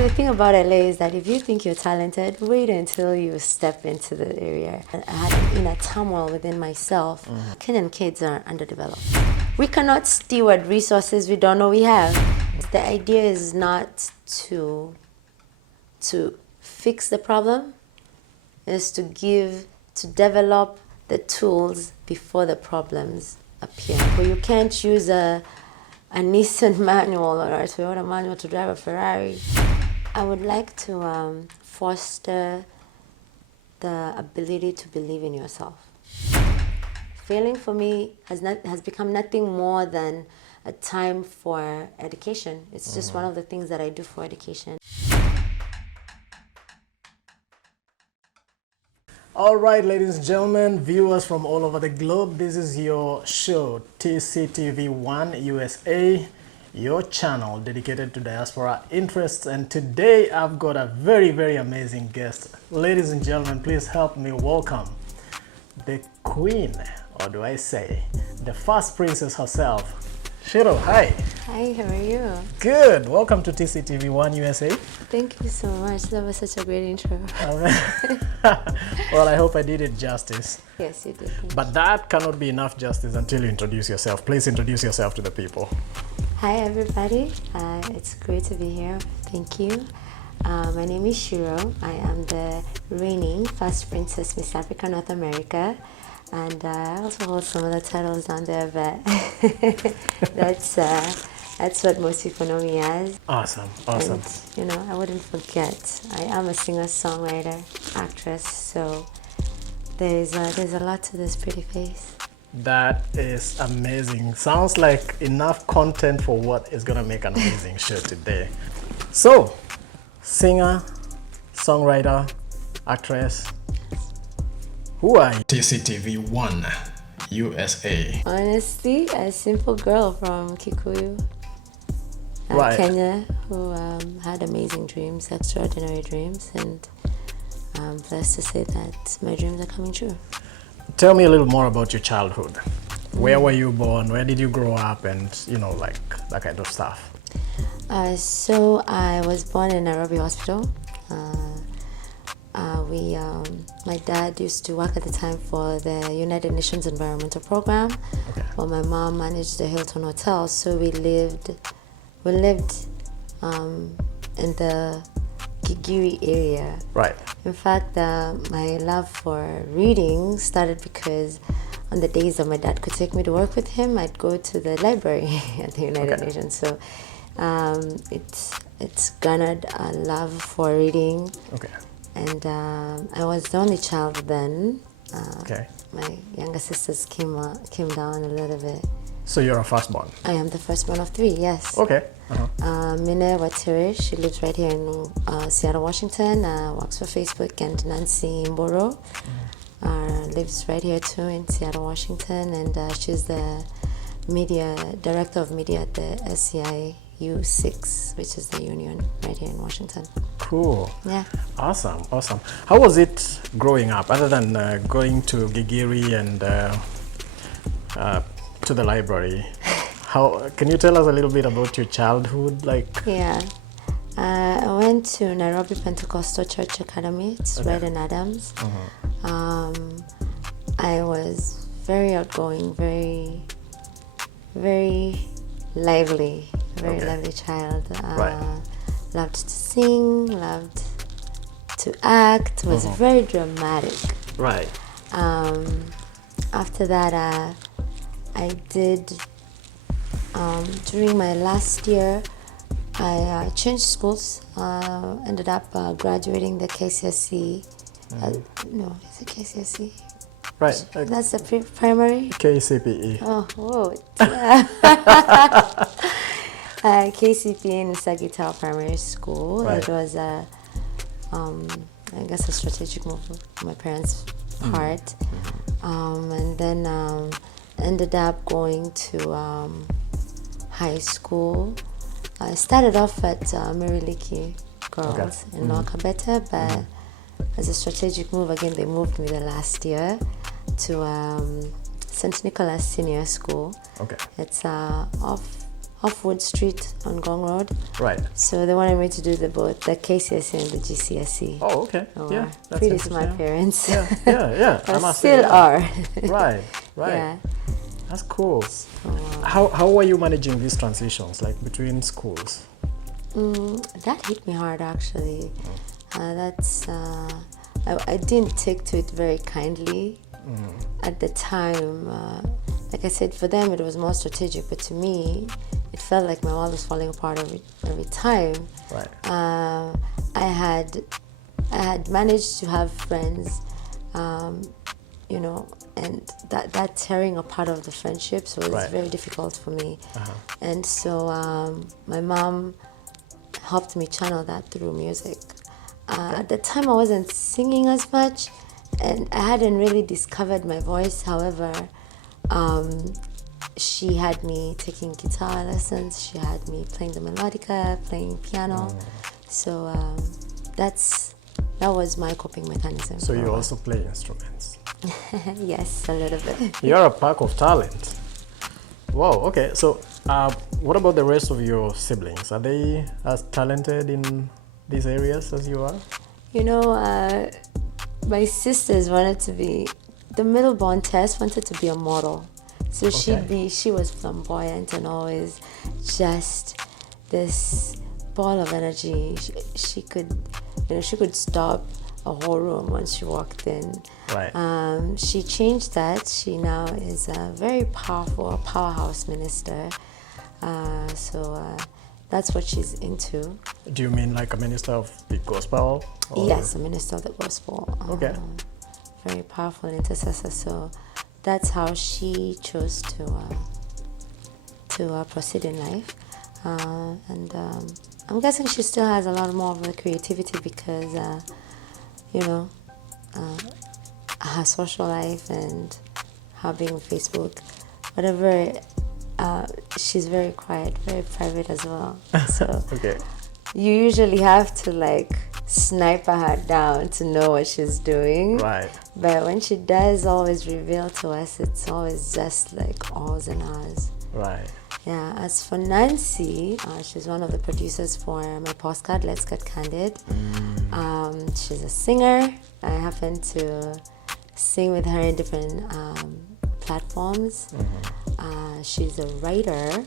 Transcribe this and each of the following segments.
the thing about LA is that if you think you're talented, wait until you step into the area. I had in a turmoil within myself. Kenyan kids are underdeveloped. We cannot steward resources we don't know we have. The idea is not to fix the problem, is to develop the tools before the problems appear. But you can't use a Nissan manual or a Toyota manual to drive a Ferrari. I would like to foster the ability to believe in yourself. Failing for me has become nothing more than a time for education. It's just one of the things that I do for education. All right, ladies and gentlemen, viewers from all over the globe, this is your show, TCTV1 USA, your channel dedicated to diaspora interests. And today I've got a very, very amazing guest. Ladies and gentlemen, please help me welcome the queen, or do I say, the first princess herself. Shiro, hi. Hi, how are you? Good. Welcome to TCTV1 USA. Thank you so much. That was such a great intro. Well, I hope I did it justice. Yes, you did. But that cannot be enough justice until you introduce yourself. Please introduce yourself to the people. Hi, everybody. It's great to be here. Thank you. My name is Shiro. I am the reigning first princess Miss Africa North America. And I also hold some other titles down there, but that's what most people know me as. Awesome, awesome. And, you know, I wouldn't forget, I am a singer-songwriter, actress, so there's a lot to this pretty face. That is amazing. Sounds like enough content for what is gonna make an amazing show today. So, singer, songwriter, actress. Who are you? TCTV1 USA. Honestly, a simple girl from Kikuyu, Right. Kenya, who had amazing dreams, extraordinary dreams, and I'm blessed to say that my dreams are coming true. Tell me a little more about your childhood. Where were you born? Where did you grow up? And, you know, like that kind of stuff. So I was born in Nairobi Hospital. My dad used to work at the time for the United Nations Environmental Program, while my mom managed the Hilton Hotel. So we lived in the Gigiri area. Right. In fact, my love for reading started because on the days that my dad could take me to work with him, I'd go to the library at the United Nations. So it's garnered a love for reading. Okay. And I was the only child then. My younger sisters came down a little bit. So you're a firstborn? I am the firstborn of three, yes. Okay. Mine Watire, she lives right here in Seattle, Washington, works for Facebook, and Nancy Mboro lives right here too in Seattle, Washington, and she's the director of media at the SCIU 6, which is the union right here in Washington. Cool. Yeah. Awesome, awesome. How was it growing up, other than going to Gigiri and to the library? Can you tell us a little bit about your childhood? Yeah. I went to Nairobi Pentecostal Church Academy. It's right in Adams. I was very outgoing, very, very lively, lively child. Loved to sing, loved to act, was very dramatic. Right. After that, I did, during my last year, I changed schools, ended up graduating the KCSE. No, is it KCSE? Right. That's the primary? KCPE. Oh, whoa. KCP in Sagitao Primary School. Right. It was I guess a strategic move on my parents' part. And then ended up going to high school. I started off at Meriliki Girls in Nwakabeta, but as a strategic move, again, they moved me the last year to St. Nicholas Senior School. Okay. It's off off Wood Street on Gong Road. Right. So they wanted me to do the both, the KCSE and the GCSE. Oh, okay. Oh, Yeah, that's pretty interesting. smart parents. Yeah. I But must say, still yeah. are. Right. Yeah. That's cool. How are you managing these transitions, like between schools? That hit me hard, actually. I didn't take to it very kindly at the time. Like I said, for them it was more strategic, but to me, it felt like my world was falling apart every time. Right. I had managed to have friends, you know, and that tearing apart of the friendships was Right. very difficult for me. And so my mom helped me channel that through music. At the time I wasn't singing as much, and I hadn't really discovered my voice. However, she had me taking guitar lessons, she had me playing the melodica, playing piano. So that was my coping mechanism. So you also play instruments? Yes, a little bit. You're a pack of talent. Wow, okay. So what about the rest of your siblings? Are they as talented in these areas as you are? You know, my sisters wanted to be, the middle born Tess wanted to be a model. So she was flamboyant and always just this ball of energy. She could stop a whole room once she walked in. Right. She changed that. She now is a very powerful powerhouse minister. That's what she's into. Do you mean like a minister of the gospel? Or? Yes, a minister of the gospel. Okay. Very powerful intercessor. So that's how she chose to proceed in life. And I'm guessing she still has a lot more of the creativity because, her social life and her being on Facebook, whatever. She's very quiet, very private as well. So Okay. you usually have to like sniper her down to know what she's doing. Right. But when she does always reveal to us, it's always just like ahs and ahs. Right. Yeah, as for Nancy, she's one of the producers for my postcard, Let's Get Candid. She's a singer. I happen to sing with her in different platforms. She's a writer,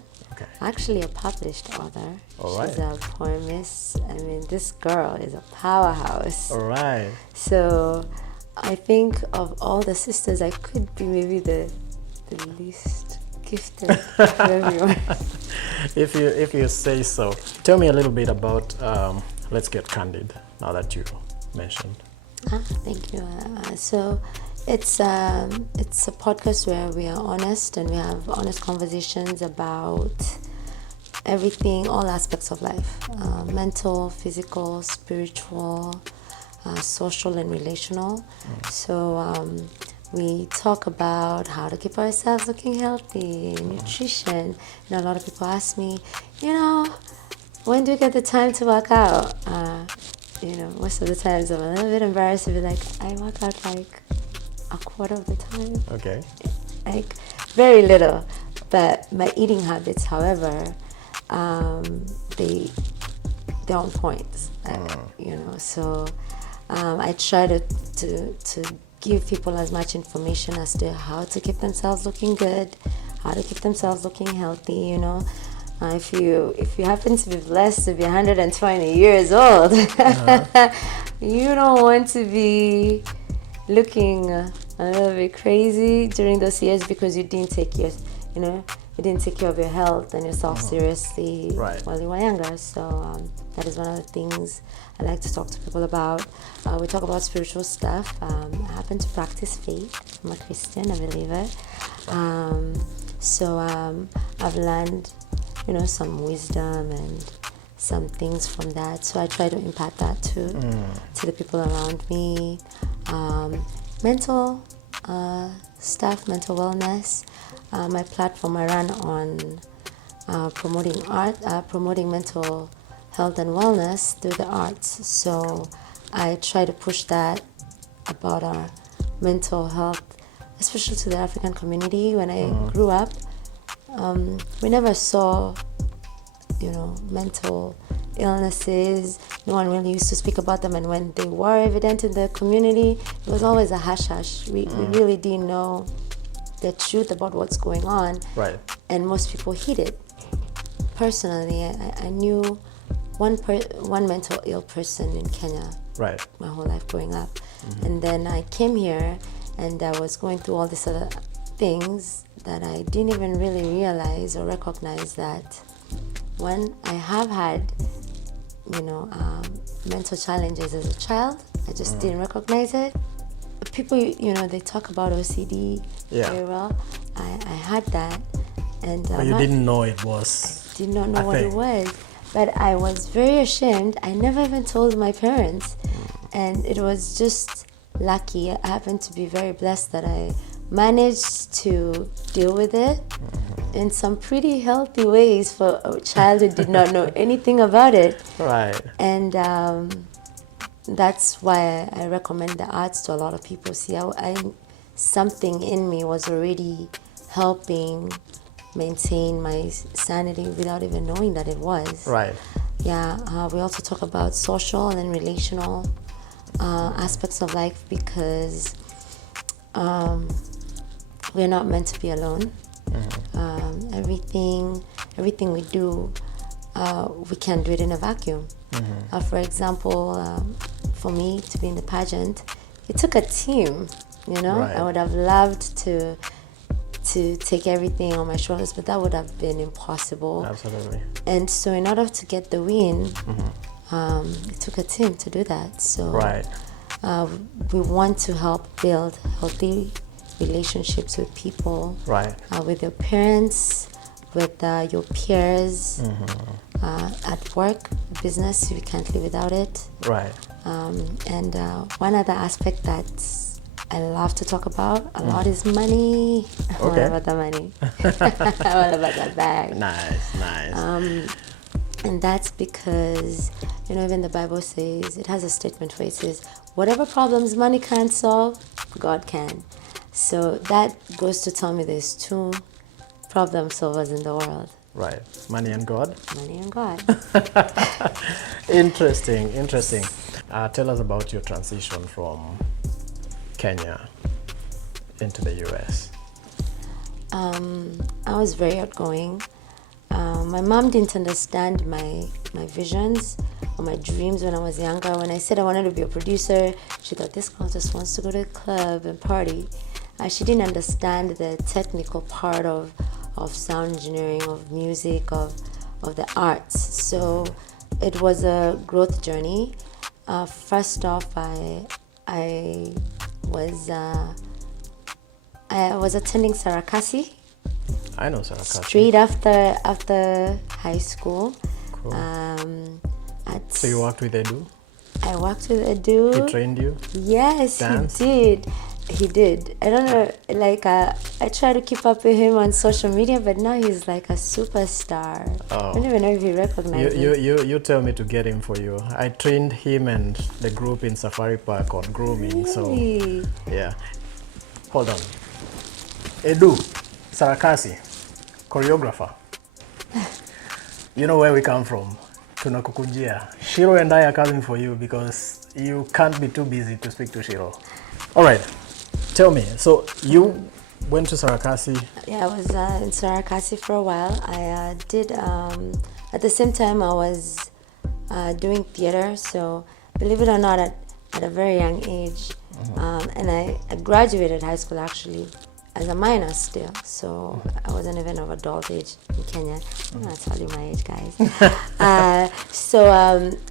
actually a published author. All right. She's a poemist. I mean, this girl is a powerhouse. All right. So I think of all the sisters, I could be maybe the least gifted of everyone. If you say so. Tell me a little bit about Let's Get Candid, now that you mentioned. Thank you. So it's a podcast where we are honest and we have honest conversations about everything, all aspects of life, mental, physical, spiritual, social and relational. So we talk about how to keep ourselves looking healthy, nutrition. A lot of people ask me, when do you get the time to work out? Most of the times I'm a little bit embarrassed to be like, I work out like a quarter of the time. Okay. Like very little. But my eating habits, however, they're on point. So I try to give people as much information as to how to keep themselves looking good, how to keep themselves looking healthy, If you happen to be blessed to be 120 years old, you don't want to be looking a little bit crazy during those years because you didn't take care of your health and yourself seriously while you were younger. So that is one of the things I like to talk to people about. We talk about spiritual stuff. I happen to practice faith. I'm a Christian, a believer. So I've learned some wisdom and some things from that. So I try to impart that to the people around me. Mental stuff, mental wellness. My platform I run on promoting mental health and wellness through the arts. So I try to push that about our mental health, especially to the African community. When I grew up, we never saw mental illnesses. No one really used to speak about them, and when they were evident in the community, it was always a hush-hush. We really didn't know the truth about what's going on, Right. and most people hid it. Personally, I knew one mental ill person in Kenya Right. my whole life growing up. And then I came here and I was going through all these other things that I didn't even really realize or recognize that when I have had, mental challenges as a child, I just didn't recognize it. People, they talk about OCD very well. I had that. And But you didn't know it was. did not know a what it thing. was, but I was very ashamed. I never even told my parents, and it was just lucky. I happened to be very blessed that I managed to deal with it in some pretty healthy ways for a child who did not know anything about it. Right. And that's why I recommend the arts to a lot of people. See, something in me was already helping maintain my sanity without even knowing that it was. Right. Yeah, we also talk about social and relational aspects of life because we're not meant to be alone. Everything we do, we can't do it in a vacuum. For example, for me to be in the pageant, it took a team. Right. I would have loved to take everything on my shoulders, but that would have been impossible. Absolutely. And so in order to get the win, it took a team to do that. So Right. we want to help build healthy relationships with people, Right. with your parents, with your peers, at work, business, you can't live without it. Right. And one other aspect that I love to talk about a lot is money. I'm all Okay. about the money. I'm all about that bag. Nice. And that's because, even the Bible says, it has a statement where it says, whatever problems money can't solve, God can. So that goes to tell me there's two problem solvers in the world, Right. Money and God. money and God. Interesting. Tell us about your transition from Kenya into the US. I was very outgoing. My mom didn't understand my visions or my dreams when I was younger. When I said I wanted to be a producer, she thought this girl just wants to go to a club and party. She didn't understand the technical part of sound engineering, of music, of the arts. So it was a growth journey. First off, I was attending Sarakasi. I know Sarakasi. Straight after high school. Cool. So you worked with Edu? I worked with Edu. He trained you? Yes, Dance? He did. I don't know, I try to keep up with him on social media, but now he's like a superstar. Oh. I don't even know if he recognizes it. You tell me to get him for you. I trained him and the group in Safari Park on grooming. So Really? yeah. Hold on. Edu, Sarakasi, choreographer. You know where we come from. Tunakukujia. Shiro and I are coming for you because you can't be too busy to speak to Shiro. All right. Tell me. So you went to Sarakasi. Yeah, I was in Sarakasi for a while. I did, at the same time I was doing theater, so believe it or not, at a very young age. And I graduated high school actually as a minor still, so I wasn't even of adult age in Kenya. I'm not tell you my age, guys. So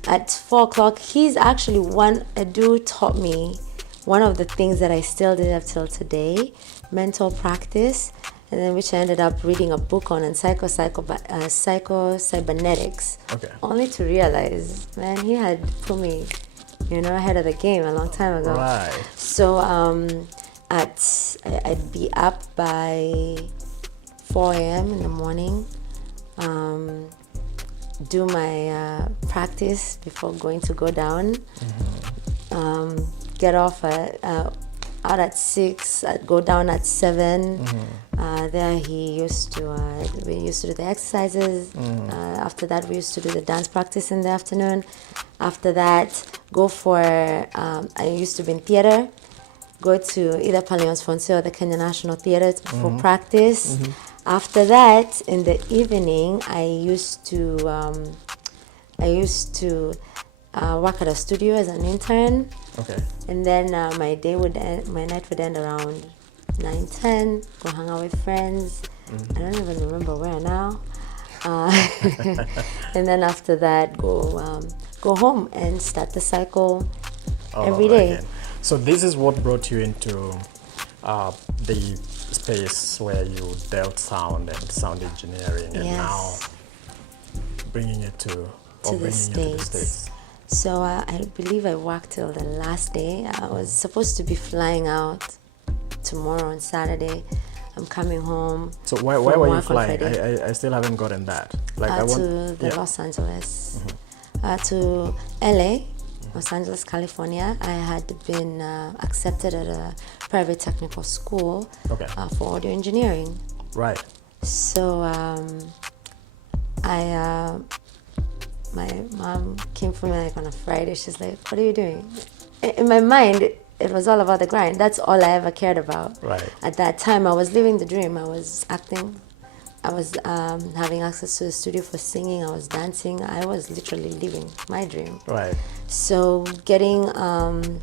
at 4 o'clock, he's actually Edu taught me one of the things that I still did up till today, mental practice, and then which I ended up reading a book on psycho-cybernetics. Okay. Only to realize, man, he had put me, ahead of the game a long time ago. Right. So I'd be up by 4 a.m. in the morning, do my practice before going to go down, get off out at 6. I'd go down at 7. There we used to do the exercises. After that, we used to do the dance practice in the afternoon. After that, go for, I used to be in theater, go to either Palais Français or the Kenya National Theatre for practice. After that, in the evening, I used to work at a studio as an intern. Okay. And then my night would end around 9, 10, go hang out with friends. I don't even remember where now. And then after that, go home and start the cycle every day. Again. So this is what brought you into the space where you dealt sound and sound engineering, and now bringing it to the States. So I believe I worked till the last day. I was supposed to be flying out tomorrow on Saturday. I'm coming home. So why were you flying? I still haven't gotten that. Like to Los Angeles, to LA, Los Angeles, California. I had been accepted at a private technical school for audio engineering. Right. So my mom came for me like on a Friday. She's like, "What are you doing?" In my mind, it was all about the grind. That's all I ever cared about. Right. At that time, I was living the dream. I was acting. I was having access to the studio for singing. I was dancing. I was literally living my dream. Right. So getting an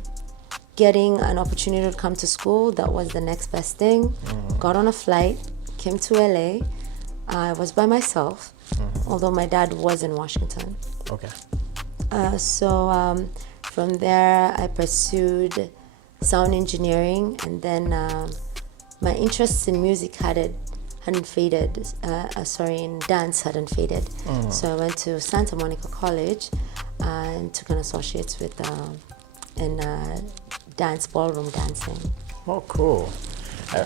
opportunity to come to school, that was the next best thing. Got on a flight, came to LA. I was by myself, although my dad was in Washington. Okay. So from there, I pursued sound engineering, and then my interest in music hadn't faded. In dance hadn't faded. So I went to Santa Monica College and took an associate's in dance, ballroom dancing. Oh, cool.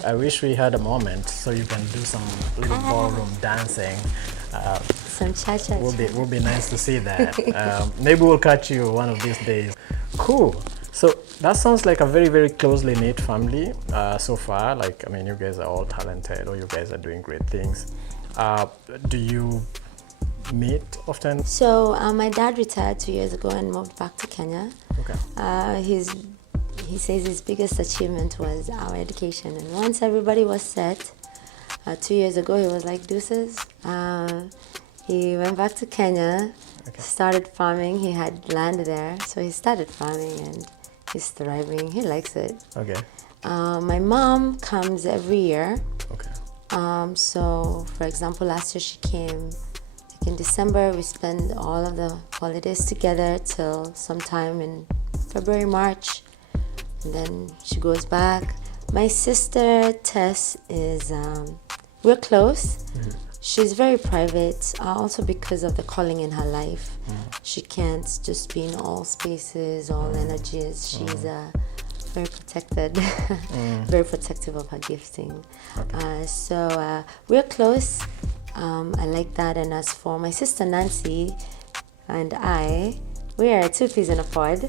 I wish we had a moment so you can do some little ballroom dancing. Some cha-cha. Would be nice to see that. Maybe we'll catch you one of these days. Cool. So that sounds like a very, very closely knit family so far. Like, I mean, you guys are all talented, or you guys are doing great things. Do you meet often? So my dad retired 2 years ago and moved back to Kenya. Okay. He says his biggest achievement was our education. And once everybody was set, 2 years ago, he was like, deuces. He went back to Kenya, started farming. He had land there, so he started farming, and he's thriving. He likes it. Okay. My mom comes every year. Okay. So, for example, last year she came in December. We spent all of the holidays together till sometime in February, March. And then she goes back. My sister Tess is, we're close. She's very private, also because of the calling in her life. She can't just be in all spaces, all energies. She's very protected, very protective of her gifting. So we're close. I like that. And as for my sister Nancy and I, we are two peas in a pod.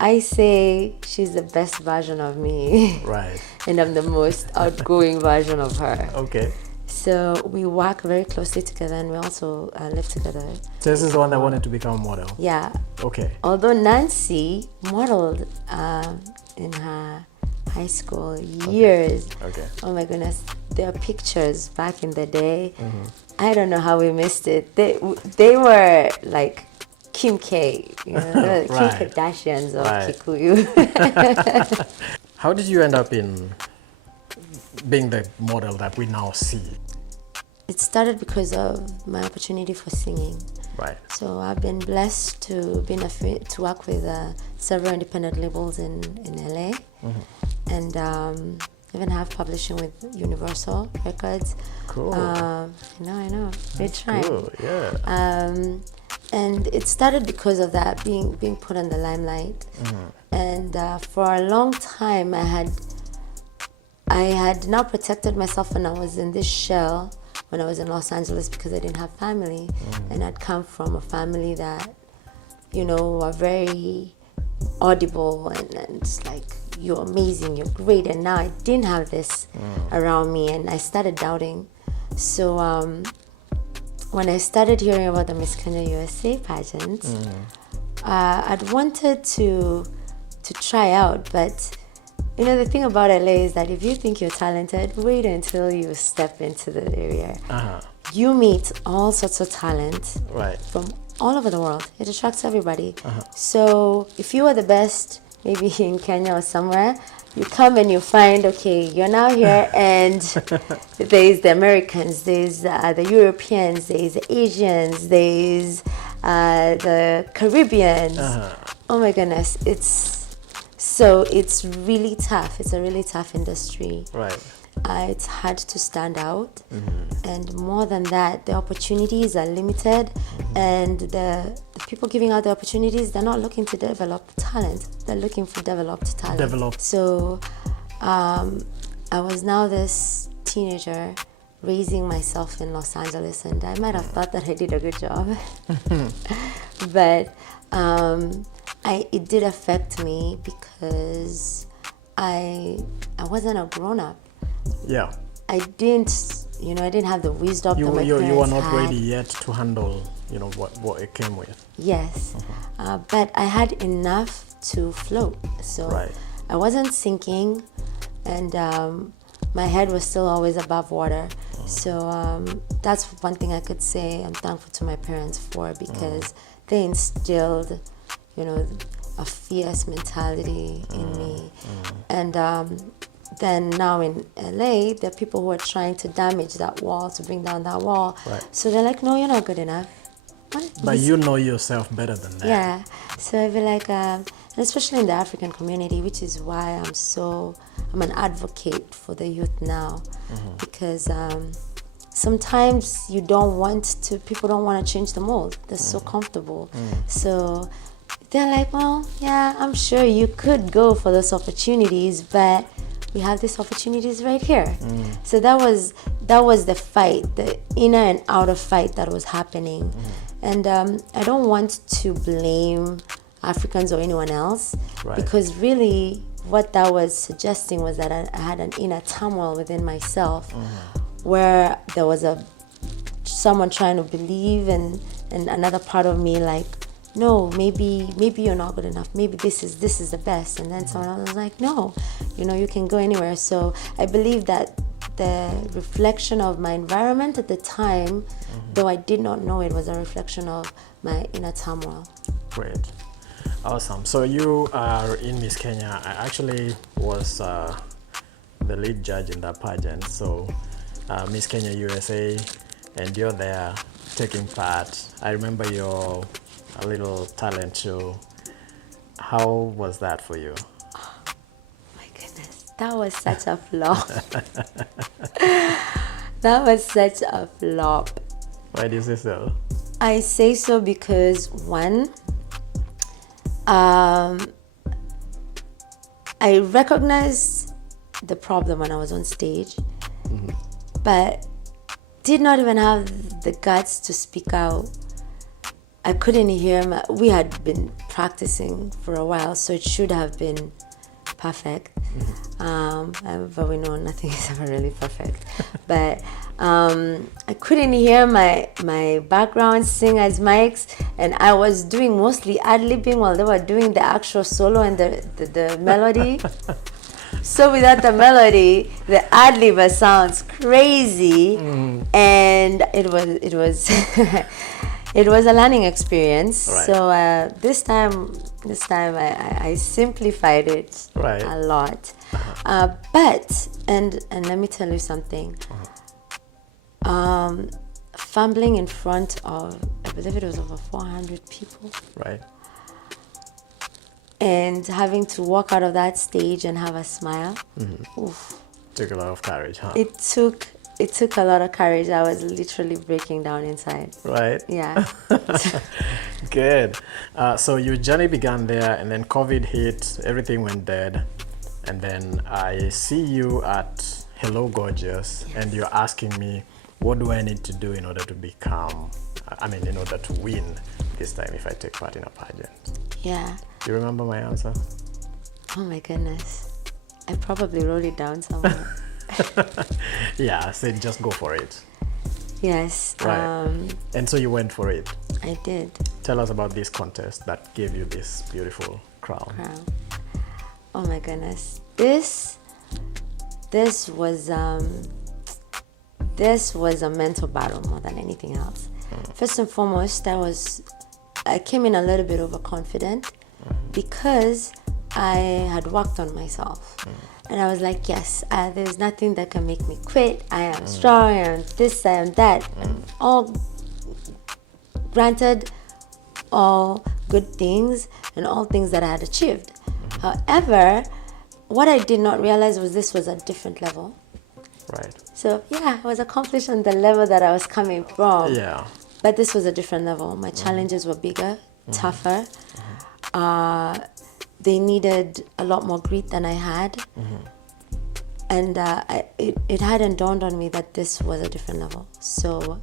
I say she's the best version of me. Right. And I'm the most outgoing version of her. Okay. So we work very closely together, and we also live together. So this is the one that wanted to become a model? Yeah. Okay. Although Nancy modeled in her high school years. Okay. Oh my goodness. There are pictures back in the day. I don't know how we missed it. They were like Kim K, you know, Kim Kardashians of Kikuyu. How did you end up in being the model that we now see? It started because of my opportunity for singing. Right. So I've been blessed to work with several independent labels in LA, and even have publishing with Universal Records. Cool. I know. We're trying. Cool. Yeah. And it started because of that, being put in the limelight. And for a long time, I had not protected myself when I was in this shell, when I was in Los Angeles, because I didn't have family. And I'd come from a family that, were very audible and it's like, you're amazing, you're great. And now I didn't have this around me, and I started doubting. So when I started hearing about the Miss Kenya USA pageant, I'd wanted to try out, but you know, the thing about LA is that if you think you're talented, wait until you step into the area. You meet all sorts of talent from all over the world. It attracts everybody. So if you are the best, maybe in Kenya or somewhere, you come and you find, okay, you're now here, and there's the Americans, there's the Europeans, there's the Asians, there's the Caribbeans. Oh my goodness, it's really tough. It's a really tough industry. It's hard to stand out, and more than that, the opportunities are limited, and the people giving out the opportunities, they're not looking to develop talent, they're looking for developed talent. So I was now this teenager raising myself in Los Angeles, and I might have thought that I did a good job. But it did affect me because I wasn't a grown-up. I didn't have the wisdom that my parents had. You were not ready yet to handle, what it came with. Yes, but I had enough to float. So I wasn't sinking, and my head was still always above water. So that's one thing I could say I'm thankful to my parents for, because they instilled, a fierce mentality in me. And then now in LA, there are people who are trying to damage that wall, to bring down that wall. So they're like, no, you're not good enough. But you know yourself better than that. Yeah. So I'd be like, and especially in the African community, which is why I'm an advocate for the youth now, because sometimes people don't want to change the mold. They're so comfortable. So they're like, well, yeah, I'm sure you could go for those opportunities, but we have these opportunities right here. So that was the fight, the inner and outer fight that was happening. And I don't want to blame Africans or anyone else, because really what that was suggesting was that I had an inner turmoil within myself, where there was someone trying to believe, and another part of me like, no, maybe you're not good enough. Maybe this is the best. And then someone else was like, no, you can go anywhere. So I believe that the reflection of my environment at the time, though I did not know it, was a reflection of my inner turmoil. Great. Awesome. So you are in Miss Kenya. I actually was the lead judge in that pageant. So Miss Kenya USA, and you're there taking part. I remember your a little talent show. How was that for you? Oh, my goodness, that was such a flop. That was such a flop. Why do you say so? I say so because, one, I recognized the problem when I was on stage, but did not even have the guts to speak out. I couldn't hear we had been practicing for a while, so it should have been perfect. But we know nothing is ever really perfect. But I couldn't hear my background singers' mics, and I was doing mostly ad-libbing while they were doing the actual solo and the melody. So without the melody, the ad-libber sounds crazy, and it was it was a learning experience. So this time I simplified it a lot. But let me tell you something. Fumbling in front of, I believe it was over 400 people. And having to walk out of that stage and have a smile. Oof. Took a lot of courage, huh? It took a lot of courage. I was literally breaking down inside. Yeah. Good. So your journey began there, and then COVID hit, everything went dead. And then I see you at Hello Gorgeous, and you're asking me, what do I need to do in order to in order to win this time if I take part in a pageant? Yeah. You remember my answer? Oh my goodness. I probably wrote it down somewhere. Yeah, I said just go for it. Yes. Right. And so you went for it. I did. Tell us about this contest that gave you this beautiful crown. Oh my goodness. This was a mental battle more than anything else. First and foremost, I came in a little bit overconfident because I had worked on myself. And I was like, yes, there's nothing that can make me quit. I am strong, I am this, I am that. And all granted, all good things and all things that I had achieved. However, what I did not realize was this was a different level. Right. So yeah, I was accomplished on the level that I was coming from. Yeah. But this was a different level. My challenges were bigger, tougher. They needed a lot more grit than I had. And it hadn't dawned on me that this was a different level. So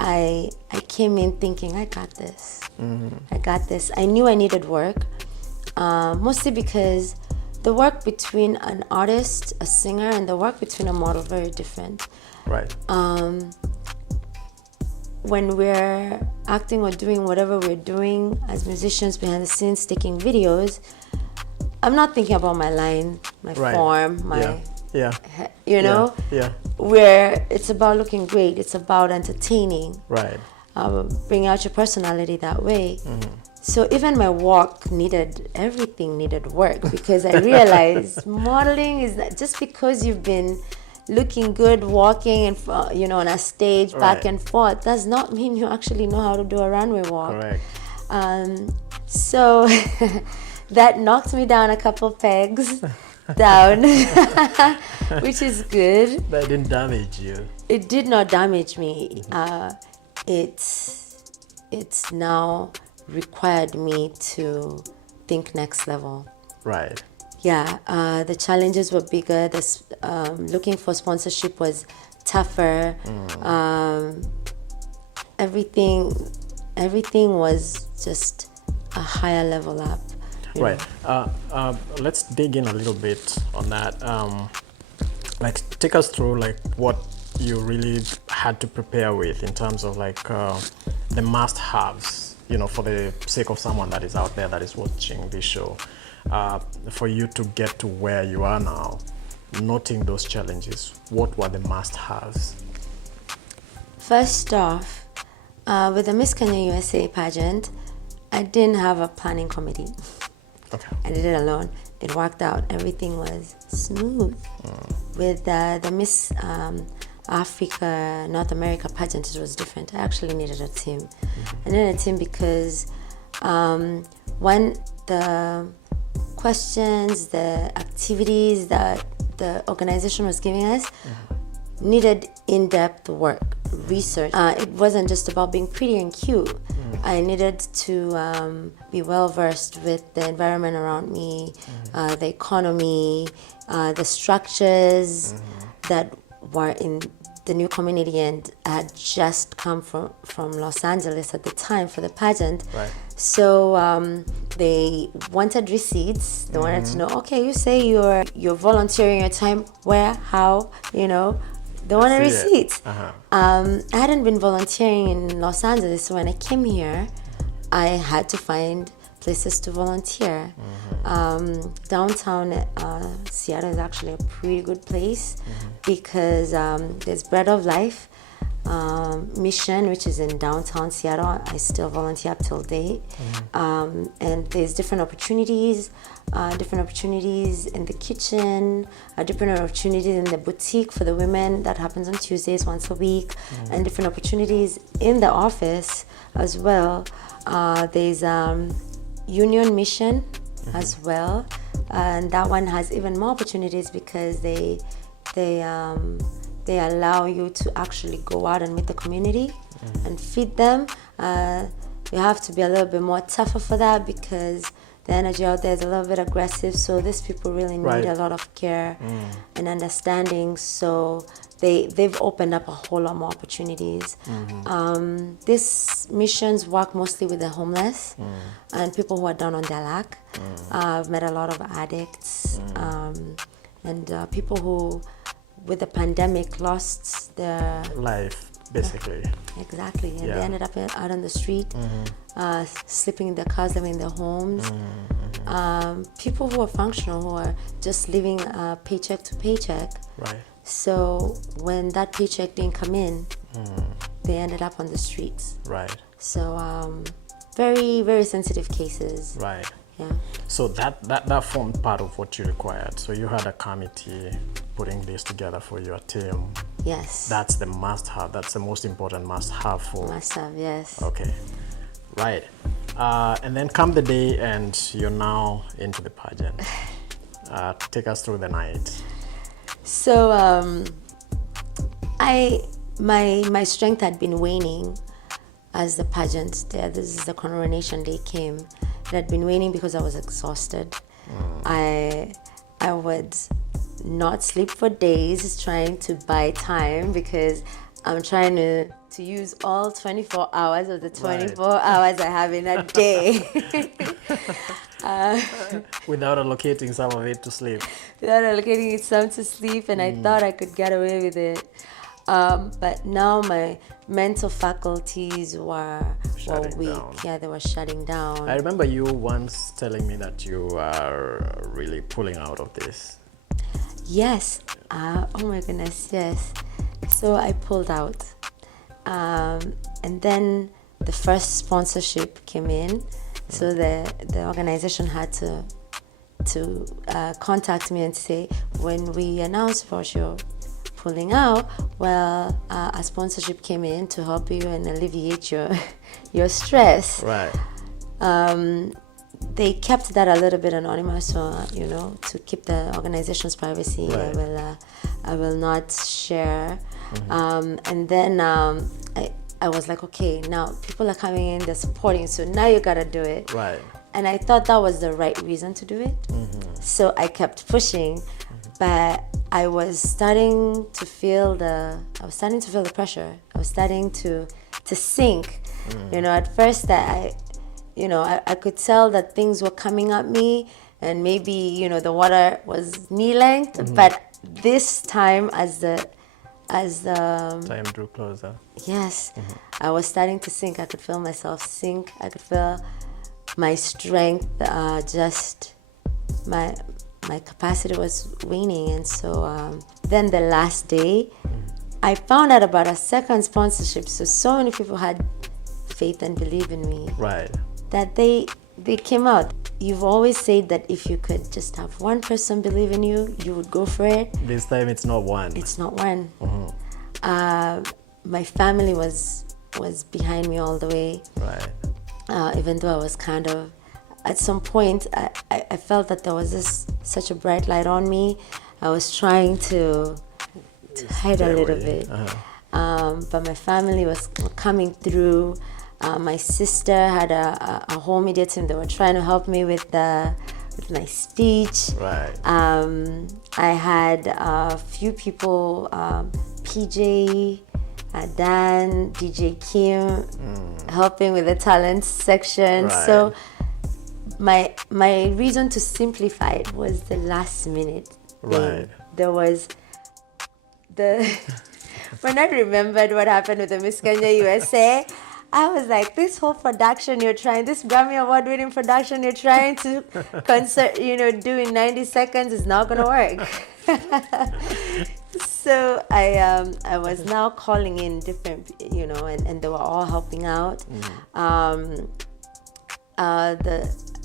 I came in thinking, I got this. I got this. I knew I needed work, mostly because the work between an artist, a singer, and the work between a model, very different. Right. When we're acting or doing whatever we're doing as musicians behind the scenes, taking videos, I'm not thinking about my line, my form, my, you know? Yeah. Where it's about looking great, it's about entertaining. Right. Bring out your personality that way. So even my walk everything needed work because I realized modeling is not just because you've been looking good walking and on a stage back and forth does not mean you actually know how to do a runway walk. Correct. So that knocked me down a couple pegs down, which is good. That didn't damage you. It did not damage me. It's now required me to think next level. Right. Yeah, the challenges were bigger. Looking for sponsorship was tougher. Everything was just a higher level up. Right. Let's dig in a little bit on that. Take us through what you really had to prepare with in terms of the must-haves, for the sake of someone that is out there that is watching this show. For you to get to where you are now, noting those challenges, what were the must-haves? First off, with the Miss Kenya USA pageant, I didn't have a planning committee. Okay. I did it alone. It worked out. Everything was smooth. With the Miss Africa, North America pageant, it was different. I actually needed a team. I needed a team because the questions, the activities that the organization was giving us needed in-depth work, research. It wasn't just about being pretty and cute. I needed to be well-versed with the environment around me, the economy, the structures that were in the new community, and I had just come from Los Angeles at the time for the pageant. Right. So they wanted receipts. They wanted to know, okay, you say you're volunteering your time, where, how, they wanted receipts. I hadn't been volunteering in Los Angeles, so when I came here, I had to find places to volunteer. Downtown Seattle is actually a pretty good place because there's Bread of Life Mission, which is in downtown Seattle. I still volunteer up till date. And there's different opportunities in the kitchen, different opportunities in the boutique for the women that happens on Tuesdays once a week, and different opportunities in the office as well. There's Union Mission as well, and that one has even more opportunities because they allow you to actually go out and meet the community and feed them. You have to be a little bit more tougher for that because the energy out there is a little bit aggressive, so these people really need a lot of care and understanding. So they've opened up a whole lot more opportunities. These missions work mostly with the homeless and people who are down on their luck. I've met a lot of addicts and people who, with the pandemic, lost their life, basically. Exactly, and they ended up out on the street, sleeping in their cars, living in their homes. People who are functional, who are just living paycheck to paycheck. Right. So when that paycheck didn't come in, they ended up on the streets. Right. So very, very sensitive cases. Right. Yeah. So that formed part of what you required. So you had a committee putting this together for your team. Yes. That's the must-have. That's the most important must-have for. Must-have, yes. Okay. Right. And then come the day, and you're now into the pageant. Take us through the night. So my strength had been waning as the pageant there. This is the coronation day came. It had been waning because I was exhausted. I would not sleep for days trying to buy time because I'm trying to use all 24 hours of the 24 hours I have in a day. Without allocating some of it to sleep. Without allocating it some to sleep, and I thought I could get away with it. But now my mental faculties were weak. Down. Yeah, they were shutting down. I remember you once telling me that you are really pulling out of this. Yes. Oh my goodness, yes. So I pulled out. And then the first sponsorship came in. So the organization had to contact me and say, when we announced about your pulling out, well, a sponsorship came in to help you and alleviate your stress. Right. They kept that a little bit anonymous, so to keep the organization's privacy. Right. I will not share. And then I was like, okay, now people are coming in, they're supporting, so now you gotta do it. Right. And I thought that was the right reason to do it. So I kept pushing, but I was starting to feel the pressure. I was starting to sink. At first I could tell that things were coming at me, and maybe the water was knee length. But this time, as the time drew closer. Yes, I was starting to sink. I could feel myself sink. I could feel my strength, just my capacity was waning. And so then the last day, I found out about a second sponsorship. So many people had faith and believe in me. Right. That they came out. You've always said that if you could just have one person believe in you, you would go for it. This time it's not one. It's not one. My family was behind me all the way. Right. Even though I was kind of, at some point, I felt that there was such a bright light on me. I was trying to hide a little bit. But my family was coming through. My sister had a whole media team that were trying to help me with my speech. Right. I had a few people, PJ, Dan, DJ Kim, helping with the talent section. Right. So my reason to simplify it was the last minute thing. Right. There was when I remembered what happened with the Miss Kenya USA, I was like, this whole production this Grammy Award-winning production you're trying to do in 90 seconds is not gonna work. So I was now calling in different, and they were all helping out.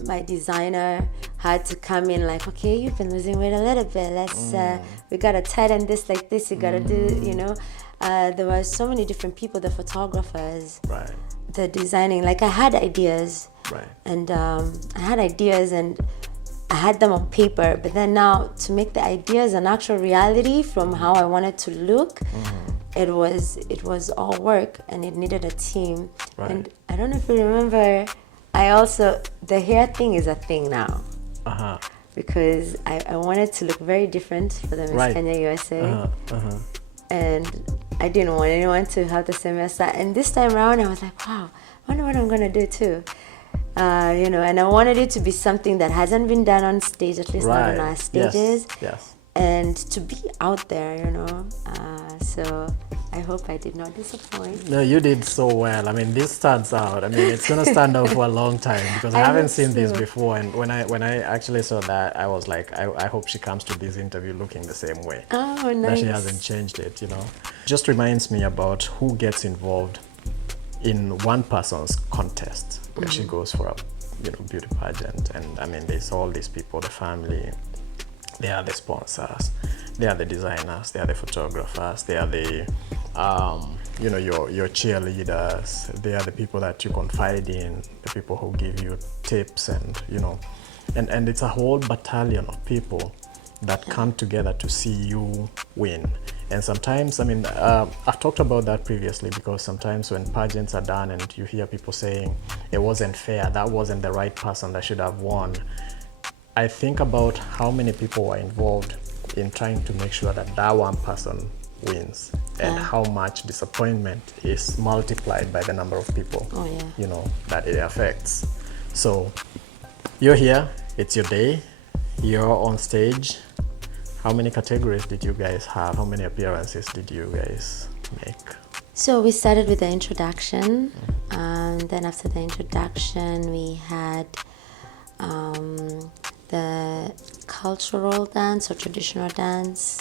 My designer had to come in like, okay, you've been losing weight a little bit. Let's we gotta tighten this like this. You gotta do, there were so many different people, the photographers, right, the designing. Like I had ideas, right, and I had them on paper. But then now to make the ideas an actual reality from how I wanted to look, it was all work, and it needed a team. Right. And I don't know if you remember. I also, the hair thing is a thing now. Uh-huh. Because I wanted to look very different for the Miss Right. Kenya USA. Uh-huh. And I didn't want anyone to have the same hairstyle. And this time around, I was like, wow, I wonder what I'm going to do too. You know, and I wanted it to be something that hasn't been done on stage, at least not on our stages. Yes. And to be out there, you know. So I hope I did not disappoint. No, you did so well. I mean, this stands out. I mean, it's gonna stand out for a long time because I haven't seen this before. And when I actually saw that, I was like, I hope she comes to this interview looking the same way. Oh, nice. That she hasn't changed it, you know. Just reminds me about who gets involved in one person's contest where she goes for a, you know, beauty pageant. And I mean, there's all these people, the family. They are the sponsors, they are the designers, they are the photographers, they are the, you know, your cheerleaders, they are the people that you confide in, the people who give you tips and, you know, and it's a whole battalion of people that come together to see you win. And sometimes, I mean, I've talked about that previously because sometimes when pageants are done and you hear people saying it wasn't fair, that wasn't the right person that should have won. I think about how many people are involved in trying to make sure that that one person wins and how much disappointment is multiplied by the number of people, you know, that it affects. So you're here, it's your day, you're on stage. How many categories did you guys have? How many appearances did you guys make? So we started with the introduction. Then after the introduction, we had the cultural dance or traditional dance.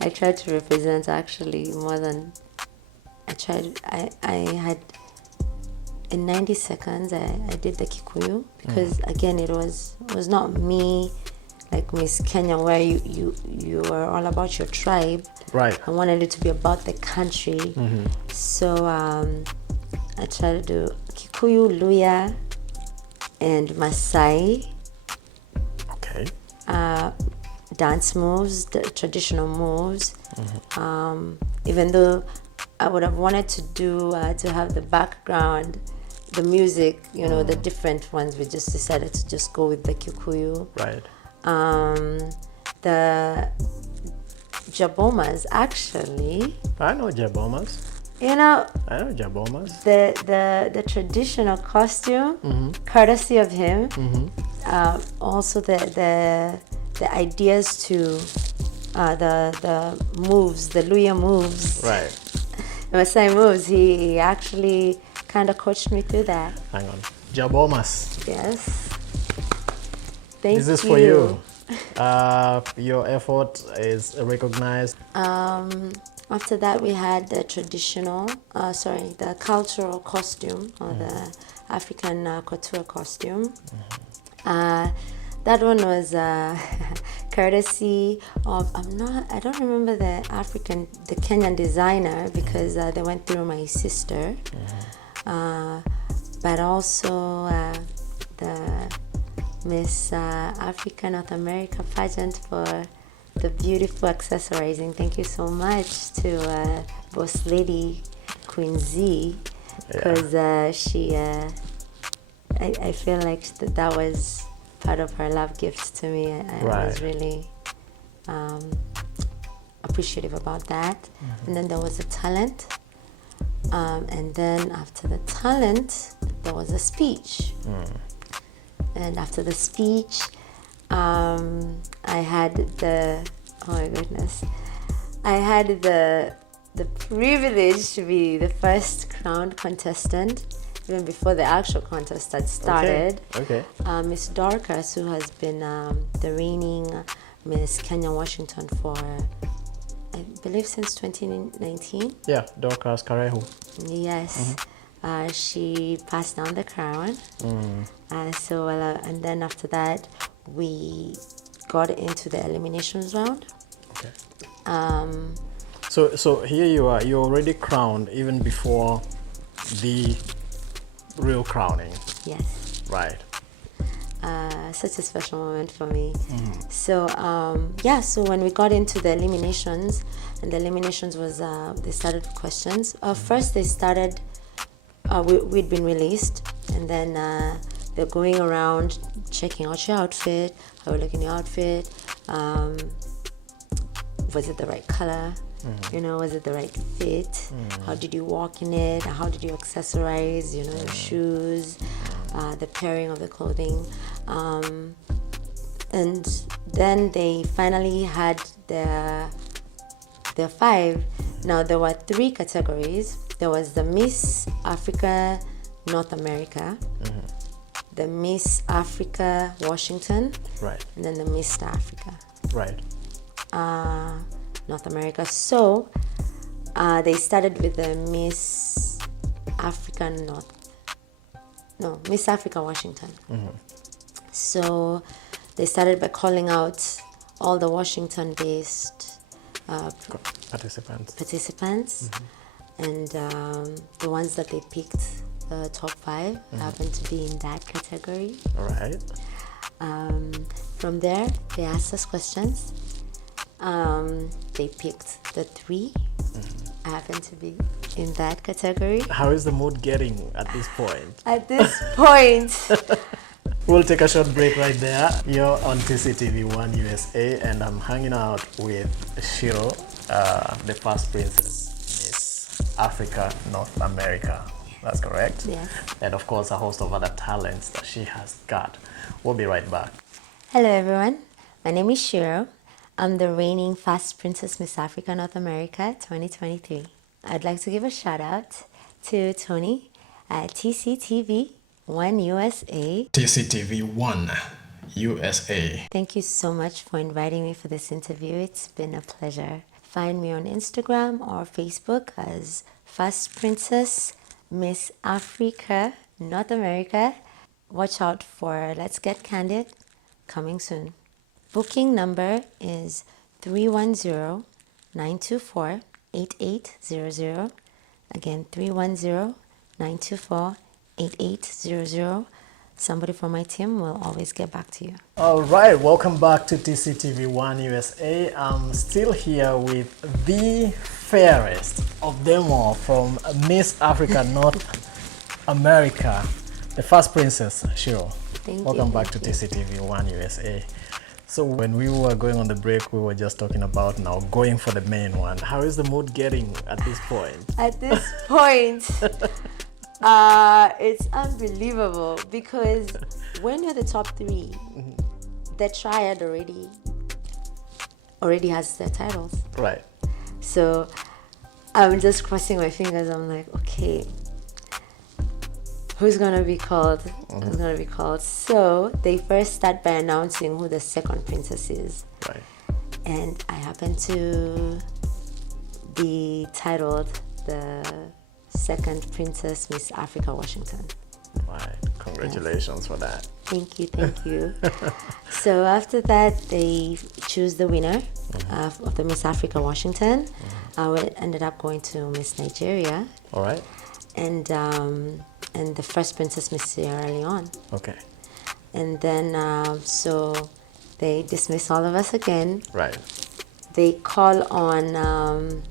I tried to represent actually more than I had in 90 seconds I did the Kikuyu because again it was not me like Miss Kenya where you were all about your tribe. Right. I wanted it to be about the country. So I tried to do Kikuyu, Luya, and Maasai. Okay. Dance moves, the traditional moves. Even though I would have wanted to do to have the background, the music, you know, the different ones. We just decided to just go with the Kikuyu. Right. The Jabomas actually. I know Jabomas. You know, I know Jabomas. the traditional costume, courtesy of him. Also the ideas to the moves, the Luya moves. Right. The Maasai moves. He actually kind of coached me through that. Hang on. Jabomas. Yes. Thank you. This is for you. Your effort is recognized. After that, we had the traditional, the cultural costume or the African couture costume. That one was courtesy of, I don't remember the Kenyan designer because they went through my sister. But also the Miss Africa North America pageant for the beautiful accessorizing. Thank you so much to Boss Lady Queen Z because she, I feel like that was part of her love gift to me. I was really appreciative about that. And then there was a talent. And then after the talent, there was a speech. And after the speech, I had the privilege to be the first crowned contestant, even before the actual contest had started. Okay. Miss Dorcas, who has been the reigning Miss Kenya Washington for, I believe, since 2019. Yeah, Dorcas Karehu. Yes. She passed down the crown. And then after that, we got into the eliminations round. Okay. So here you are. You're already crowned even before the real crowning. Yes. Right. Such a special moment for me. So so when we got into the eliminations, and the eliminations was they started with questions. First they started we'd been released, and then they're going around checking out your outfit, how you look in your outfit. Was it the right color? You know, was it the right fit? How did you walk in it? How did you accessorize? You know, your shoes, the pairing of the clothing, and then they finally had their 5. Now there were 3 categories. There was the Miss Africa North America, the Miss Africa Washington, Right. and then the Miss Africa Right. North America. So they started with the Miss Africa Miss Africa Washington. So they started by calling out all the Washington-based participants, and the ones that they picked, the top 5, happened to be in that category. All right. From there, they asked us questions. They picked the 3. I happen to be in that category. How is the mood getting at this point? At this point, We'll take a short break right there. You're on TCTV1 USA, and I'm hanging out with Shiro, the first princess, Miss Africa North America. That's correct? Yes. And of course, a host of other talents that she has got. We'll be right back. hello everyone. My name is Shiro. I'm the reigning Fast Princess Miss Africa North America 2023. I'd like to give a shout out to Tony at TCTV1 USA. TCTV1 USA. Thank you so much for inviting me for this interview. It's been a pleasure. Find me on Instagram or Facebook as Fast Princess Miss Africa North America. Watch out for Let's Get Candid, coming soon. Booking number is 310-924-8800. Again, 310-924-8800. Somebody from my team will always get back to you. All right, welcome back to TCTV1 USA. I'm still here with the fairest of them all from Miss Africa North America, the first princess, Shiro. Welcome back to TCTV1 USA. So when we were going on the break, we were just talking about now going for the main one. How is the mood getting at this point? At this point, it's unbelievable because when you're the top 3, the triad already has their titles. Right. So I'm just crossing my fingers. I'm like, okay, who's gonna be called? Who's gonna be called? So they first start by announcing who the second princess is. Right. And I happen to be titled the second Princess Miss Africa Washington. Right. Congratulations for that. Thank you, thank you. So after that, they choose the winner of the Miss Africa Washington. We ended up going to Miss Nigeria. All right. And the first Princess Miss Sierra Leone. Okay. And then, so they dismiss all of us again. Right. They call on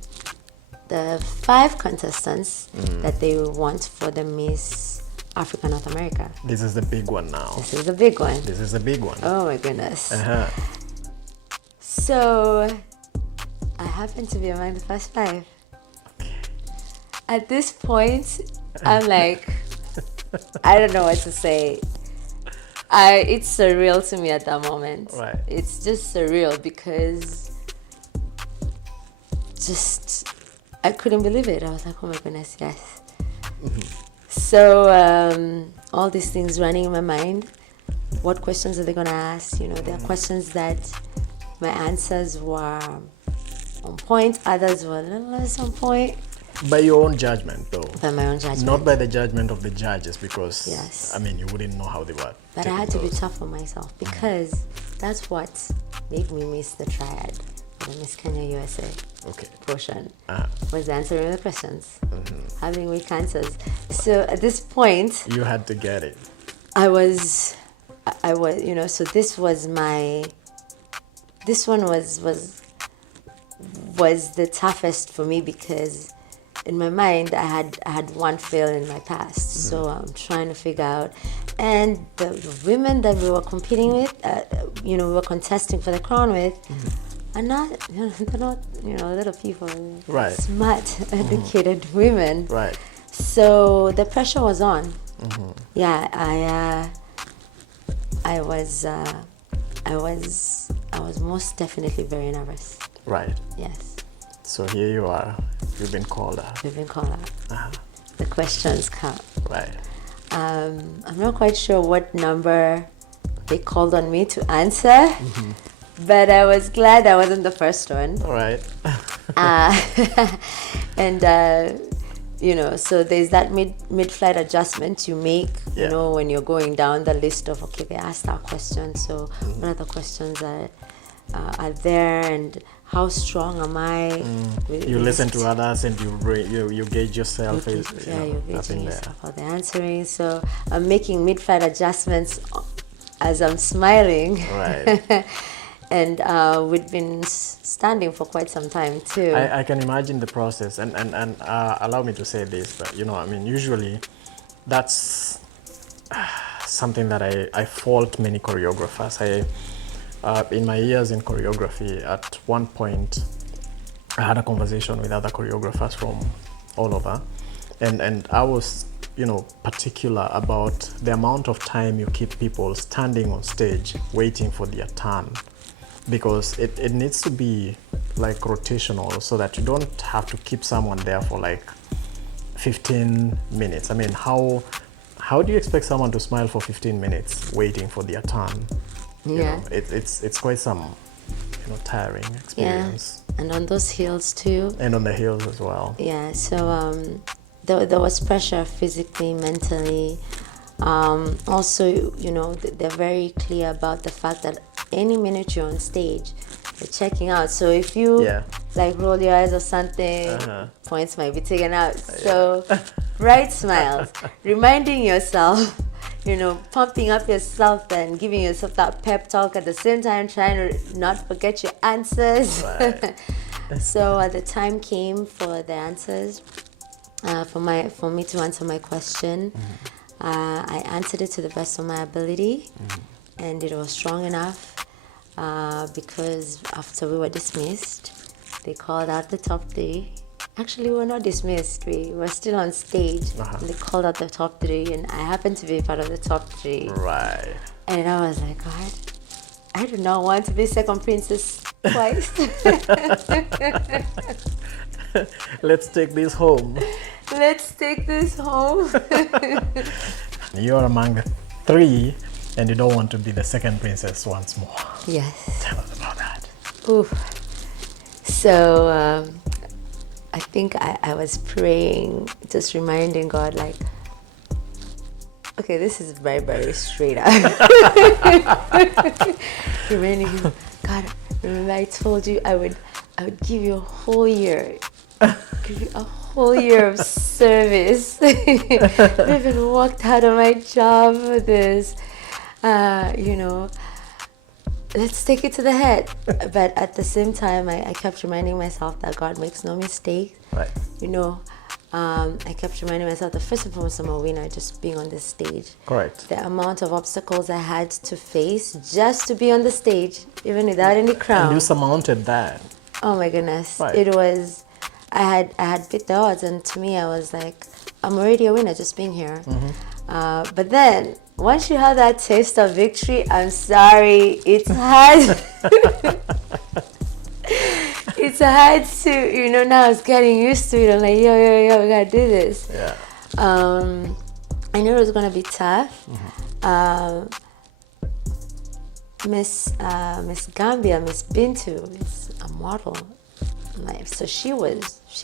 the 5 contestants that they want for the Miss Africa North America. This is the big one now. This is the big one. This is the big one. Oh my goodness. Uh-huh. So I happen to be among the first 5. Okay. At this point, I'm like, I don't know what to say. It's surreal to me at that moment. Right. It's just surreal because I couldn't believe it. I was like, oh my goodness, yes. So all these things running in my mind. What questions are they gonna ask? You know, there are questions that my answers were on point. Others were a little less on point. By your own judgment, though. By my own judgment. Not by the judgment of the judges, because, Yes. I mean, you wouldn't know how they were. But I had to be tough on myself because that's what made me miss the triad for the Miss Kenya USA Okay. portion. Uh-huh. Was answering the questions, having weak answers. So at this point, You had to get it. I was, you know, so this one was the toughest for me because in my mind, I had one fail in my past, so I'm trying to figure out. And the women that we were competing with, we were contesting for the crown with, are not, they're not, little people, Right. smart, educated women. Right. So the pressure was on. Yeah, I was most definitely very nervous. Right. Yes. So here you are. You've been called out. We've been called out. The questions come. Right. I'm not quite sure what number they called on me to answer, but I was glad I wasn't the first one. Right. And so there's that mid-flight adjustment you make, when you're going down the list of, okay, they asked that question, so what are the questions that are there, and how strong am I? You listen to others and you gauge yourself. You're gauging yourself how they're answering. So I'm making mid-flight adjustments as I'm smiling. Right. And we've been standing for quite some time too. I can imagine the process, and allow me to say this, that usually that's something that I fault many choreographers. In my years in choreography, at one point I had a conversation with other choreographers from all over, and I was particular about the amount of time you keep people standing on stage waiting for their turn, because it needs to be like rotational, so that you don't have to keep someone there for like 15 minutes. I mean, how do you expect someone to smile for 15 minutes waiting for their turn? It's quite some tiring experience. Yeah, and on those heels too. And on the heels as well. Yeah, so there was pressure physically, mentally. Also, they're very clear about the fact that any minute you're on stage, they're checking out. So if you like roll your eyes or something, points might be taken out. So bright smiles, reminding yourself, pumping up yourself and giving yourself that pep talk at the same time, trying to not forget your answers. Right. So the time came for the answers, for me to answer my question. I answered it to the best of my ability, and it was strong enough because after we were dismissed, they called out the top 3. Actually, we were not dismissed. We were still on stage. And they called out the top 3, and I happened to be part of the top 3. Right. And I was like, God, I do not want to be second princess twice. Let's take this home. Let's take this home. You're among the 3, and you don't want to be the second princess once more. Yes. Tell us about that. Oof. So I think I was praying, just reminding God, like, okay, this is very, very straight up. Reminding him, God, remember I told you I would give you a whole year. Give you a whole year of service. I even walked out of my job for this. Let's take it to the head. But at the same time, I kept reminding myself that God makes no mistakes. Right. I kept reminding myself that first and foremost, I'm a winner just being on this stage. Correct. The amount of obstacles I had to face just to be on the stage, even without any crown. And you surmounted that. Oh my goodness. Right. It was, I had beat the odds, and to me, I was like, I'm already a winner just being here. But then, once you have that taste of victory, I'm sorry, it's hard. It's hard to, now I was getting used to it. I'm like, yo, we gotta do this. Yeah. I knew it was gonna be tough. Miss Gambia, Miss Bintu, is a model. Like, so she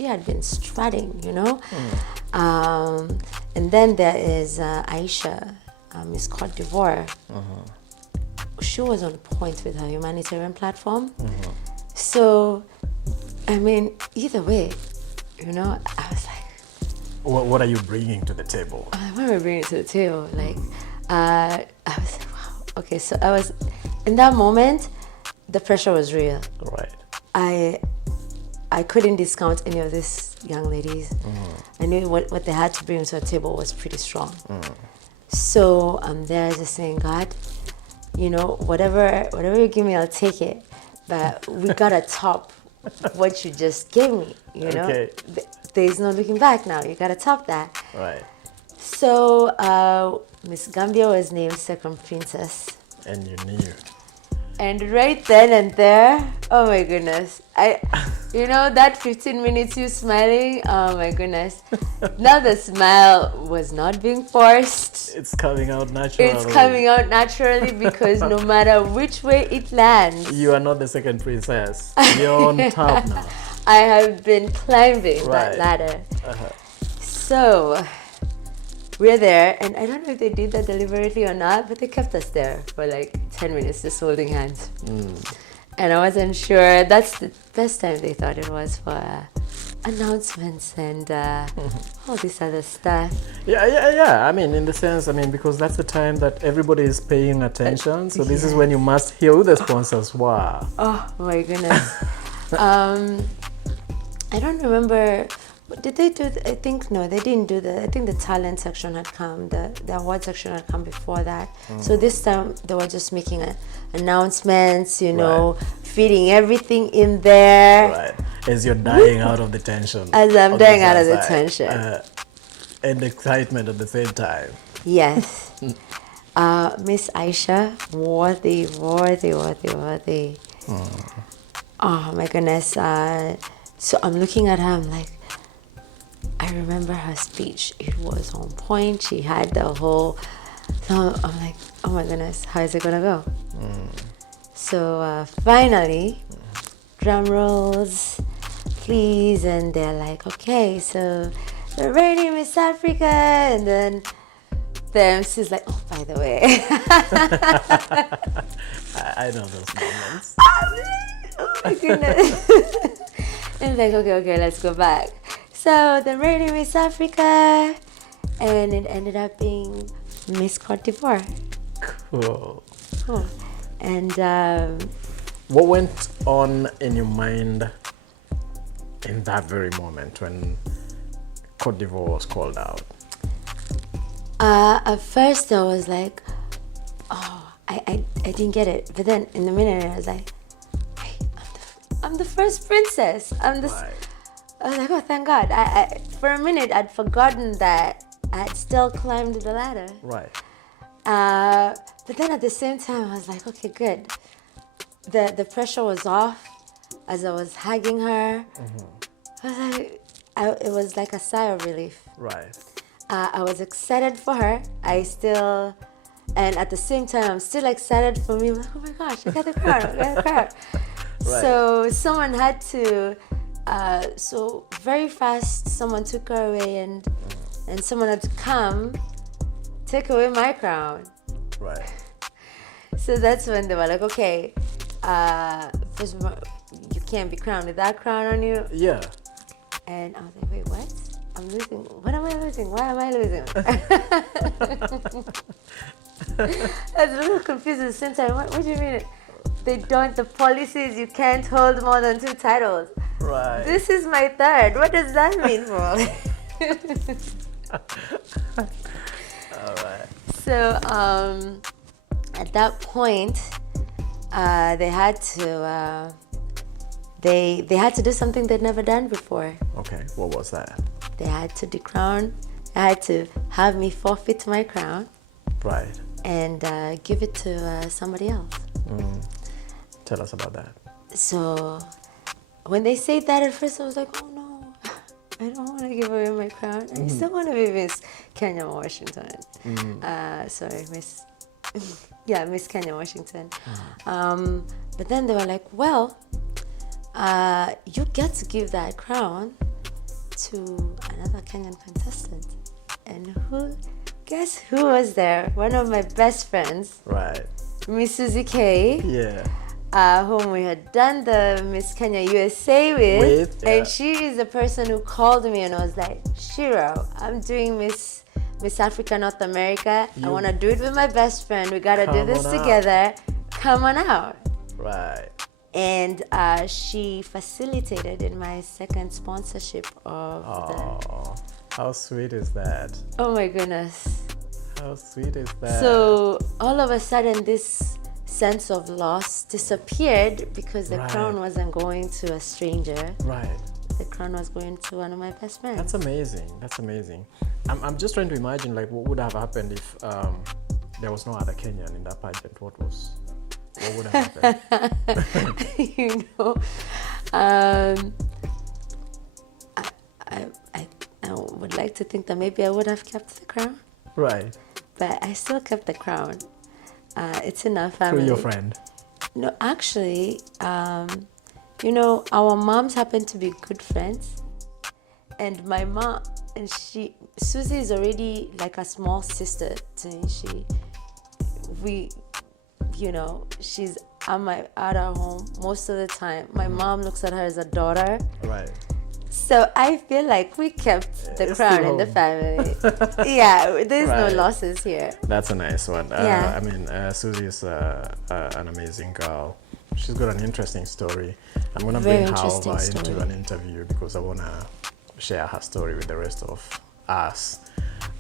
had been strutting, and then there is Aisha, Miss Cote d'Ivoire. She was on point with her humanitarian platform. So, I mean, either way, I was like, what are you bringing to the table? what am I bringing to the table? Like, I was like, wow. Okay, so I was, in that moment, the pressure was real. Right. I couldn't discount any of these young ladies. I knew what they had to bring to the table was pretty strong. So I'm there just saying, God, you know, whatever you give me, I'll take it. But we gotta top what you just gave me. You know, there's no looking back now. You gotta top that. Right. So Miss Gambia was named second princess. And you knew. And right then and there, oh my goodness, you know, that 15 minutes you smiling, oh my goodness. Now the smile was not being forced. It's coming out naturally. It's coming out naturally because no matter which way it lands. You are not the second princess. You're on top now. I have been climbing that ladder. So we're there, and I don't know if they did that deliberately or not, but they kept us there for like 10 minutes just holding hands. And I wasn't sure. That's the best time they thought it was for announcements and all this other stuff. Yeah. I mean, in the sense, because that's the time that everybody is paying attention. So this is when you must hear who the sponsors were. Oh my goodness. I don't remember. Did they do? I think no, they didn't do that. I think the talent section had come. The award section had come before that. So this time they were just making announcements. You know, feeding everything in there. Right. As you're dying out of the tension. As I'm dying out of the tension. And excitement at the same time. Yes. Miss Aisha, worthy. Oh my goodness. So I'm looking at her. I'm like, I remember her speech. It was on point. She had the whole. So I'm like, oh my goodness, how is it gonna go? So finally, drum rolls, please, and they're like, okay, so the reigning Miss Africa, and then the MC's like, oh, by the way. I know those moments. Oh my goodness. And like, okay, let's go back. So the reigning Miss Africa, and it ended up being Miss Cote d'Ivoire. Cool. And what went on in your mind in that very moment when Cote d'Ivoire was called out? At first I was like, oh, I didn't get it. But then in the minute I was like, wait, I'm the first princess. Right. I was like, oh, thank God. I for a minute, I'd forgotten that I had still climbed the ladder. Right. But then at the same time, I was like, okay, good. The pressure was off as I was hugging her. I was like, it was like a sigh of relief. Right. I was excited for her. And at the same time, I'm still excited for me. I'm like, oh my gosh, I got the crown. Right. So someone had to. So very fast, someone took her away, and someone had to come take away my crown. Right. So that's when they were like, okay, first of all, you can't be crowned with that crown on you. Yeah. And I was like, wait, what? I'm losing. What am I losing? Why am I losing? I was a little confused at the same time. What do you mean? The policies, you can't hold more than 2 titles. Right. This is my 3rd. What does that mean for? All right. So at that point, they had to they had to do something they'd never done before. Okay, what was that? They had to decrown. They had to have me forfeit my crown. Right. And give it to somebody else. Tell us about that. So when they said that at first, I was like, oh no, I don't want to give away my crown. I still want to be Miss Kenya Washington. Miss Kenya Washington. But then they were like, well, you get to give that crown to another Kenyan contestant. And guess who was there? One of my best friends. Right. Miss Susie K. Yeah. Whom we had done the Miss Kenya USA with. And she is the person who called me and was like, Shiro, I'm doing Miss Africa North America. I want to do it with my best friend. We got to do this together. Come on out. Right. And she facilitated in my second sponsorship of Oh, how sweet is that? Oh my goodness. How sweet is that? So all of a sudden this sense of loss disappeared because the Right. crown wasn't going to a stranger. Right. The crown was going to one of my best friends. That's amazing. That's amazing. I'm just trying to imagine like what would have happened if there was no other Kenyan in that pageant. What would have happened? You know, I would like to think that maybe I would have kept the crown, Right. but I still kept the crown. It's in our Through family. your friend. No, actually, you know, our moms happen to be good friends, and my mom and Susie is already like a small sister to me. You know, she's at our home most of the time. My mom looks at her as a daughter. Right. So I feel like we kept the It's crown still in the home. family. Yeah, there's Right. no losses here. That's a nice one. Yeah. I mean, Susie is an amazing girl. She's got an interesting story. I'm going to Very bring her interesting over story. into an interview because I want to share her story with the rest of us.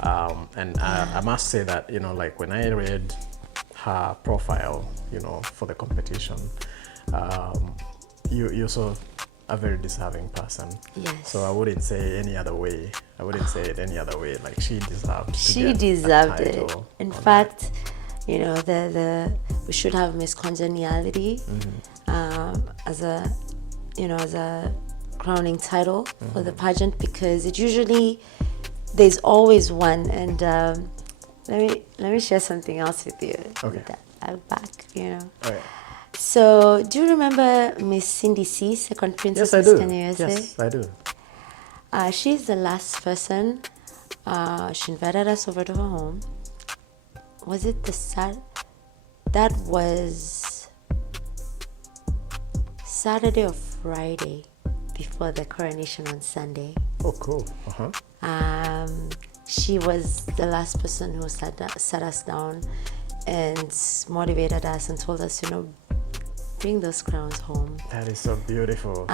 And I must say that, you know, like when I read her profile, you know, for the competition, you're so a very deserving person. Yes. So I wouldn't say any other way. I wouldn't say it any other way. Like she deserved to She get a deserved it. title In on fact, you know, we should have Miss Congeniality as a crowning title for the pageant, because there's always one. And let me share something else with you. Okay. I'll back, you know. Okay. So, do you remember Miss Cindy C, second Princess Yes, I Miss do. Kenya USA? Yes, I do. She's the last person. She invited us over to her home. Was it that was Saturday or Friday before the coronation on Sunday. Oh, cool. Uh-huh. She was the last person who sat us down and motivated us and told us, you know, bring those crowns home. That is so beautiful.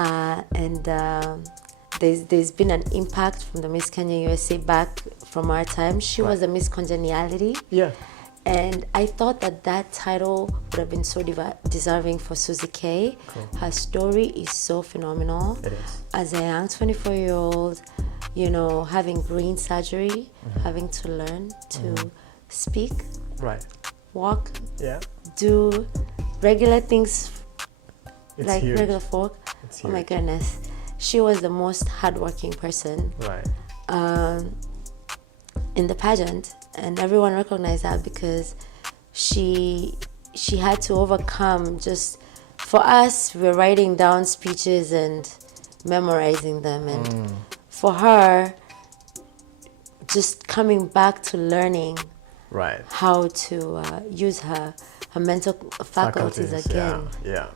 There's been an impact from the Miss Kenya USA back from our time. She was a Miss Congeniality. Yeah. And I thought that title would have been so deserving for Susie K. Cool. Her story is so phenomenal. It is. As a young 24-year-old, you know, having brain surgery, having to learn to speak, Right. walk, Yeah. do regular things It's like huge. regular folk. It's Oh my huge. goodness. She was the most hardworking person Right. in the pageant, and everyone recognized that because she had to overcome. Just for us, we're writing down speeches and memorizing them, and for her, just coming back to learning Right. how to use her mental faculties again. Yeah.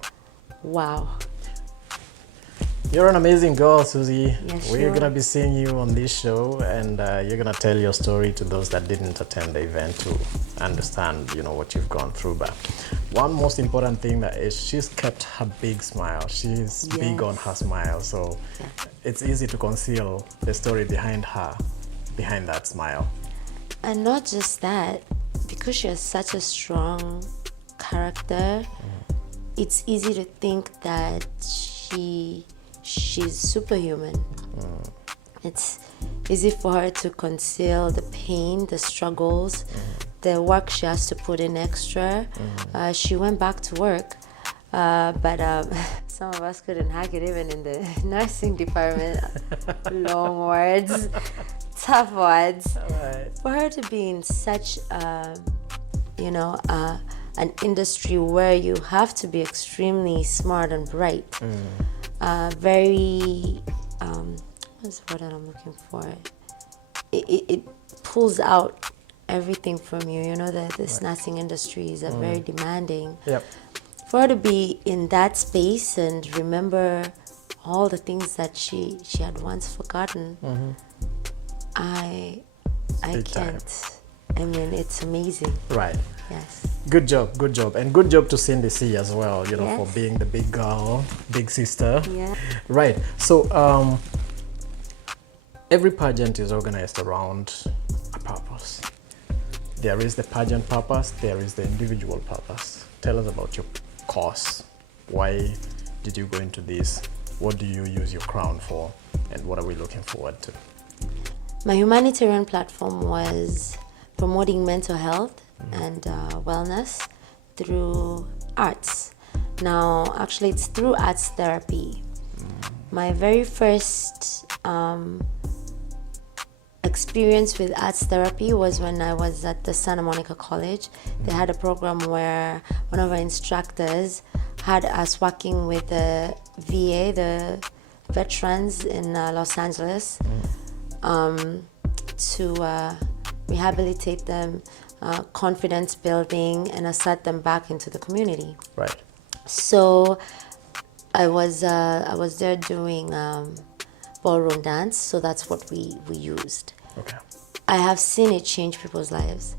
Wow. You're an amazing girl, Susie. Yes, We're you gonna are. be seeing you on this show, and you're gonna tell your story to those that didn't attend the event to understand, you know, what you've gone through. But one most important thing that is she's kept her big smile. She's big on her smile, so it's easy to conceal the story behind that smile. And not just that, because she has such a strong character, it's easy to think that she's superhuman. It's easy for her to conceal the pain, the struggles, the work she has to put in extra. She went back to work, but some of us couldn't hack it even in the nursing department. Long words, tough words. Right. For her to be in such, an industry where you have to be extremely smart and bright, very, what's the word that I'm looking for? It pulls out everything from you. You know that this nursing industry is very demanding. Yep. For her to be in that space and remember all the things that she had once forgotten, I Big time. can't. I mean, it's amazing. Right. Yes. Good job, and good job to Cindy C as well, you know, Yes. for being the big girl, big sister. Yeah. Right. So every pageant is organized around a purpose. There is the pageant purpose, there is the individual purpose. Tell us about your course. Why did you go into this? What do you use your crown for? And what are we looking forward to? My humanitarian platform was promoting mental health and wellness through arts. Now, actually, it's through arts therapy. My very first experience with arts therapy was when I was at the Santa Monica College. They had a program where one of our instructors had us working with the VA, the veterans in Los Angeles, to rehabilitate them, confidence building, and assert them back into the community. Right. So I was there doing ballroom dance, so that's what we used. Okay. I have seen it change people's lives.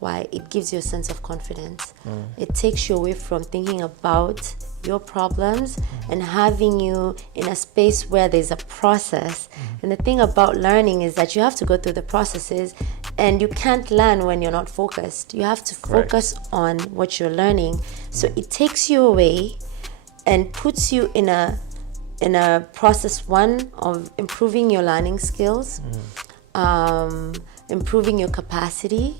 Why? It gives you a sense of confidence. It takes you away from thinking about your problems and having you in a space where there's a process. And the thing about learning is that you have to go through the processes, and you can't learn when you're not focused. You have to focus on what you're learning. So it takes you away and puts you in a process, one, of improving your learning skills, improving your capacity,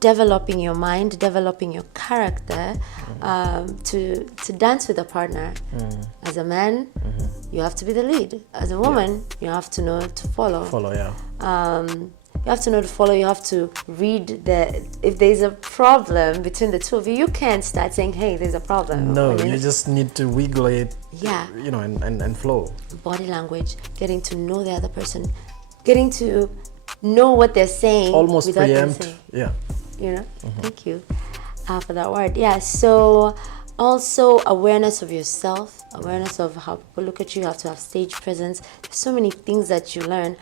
developing your mind, developing your character, to dance with a partner. As a man, you have to be the lead. As a woman, you have to know to follow. You have to know to follow. You have to read if there's a problem between the two of you, you can't start saying, hey, there's a problem. No, you just need to wiggle it, you know, and flow. Body language, getting to know the other person, getting to know what they're saying. Almost preempt, you know. Thank you for that word. Yeah. So also awareness of yourself, awareness of how people look at you. You have to have stage presence. There's so many things that you learn.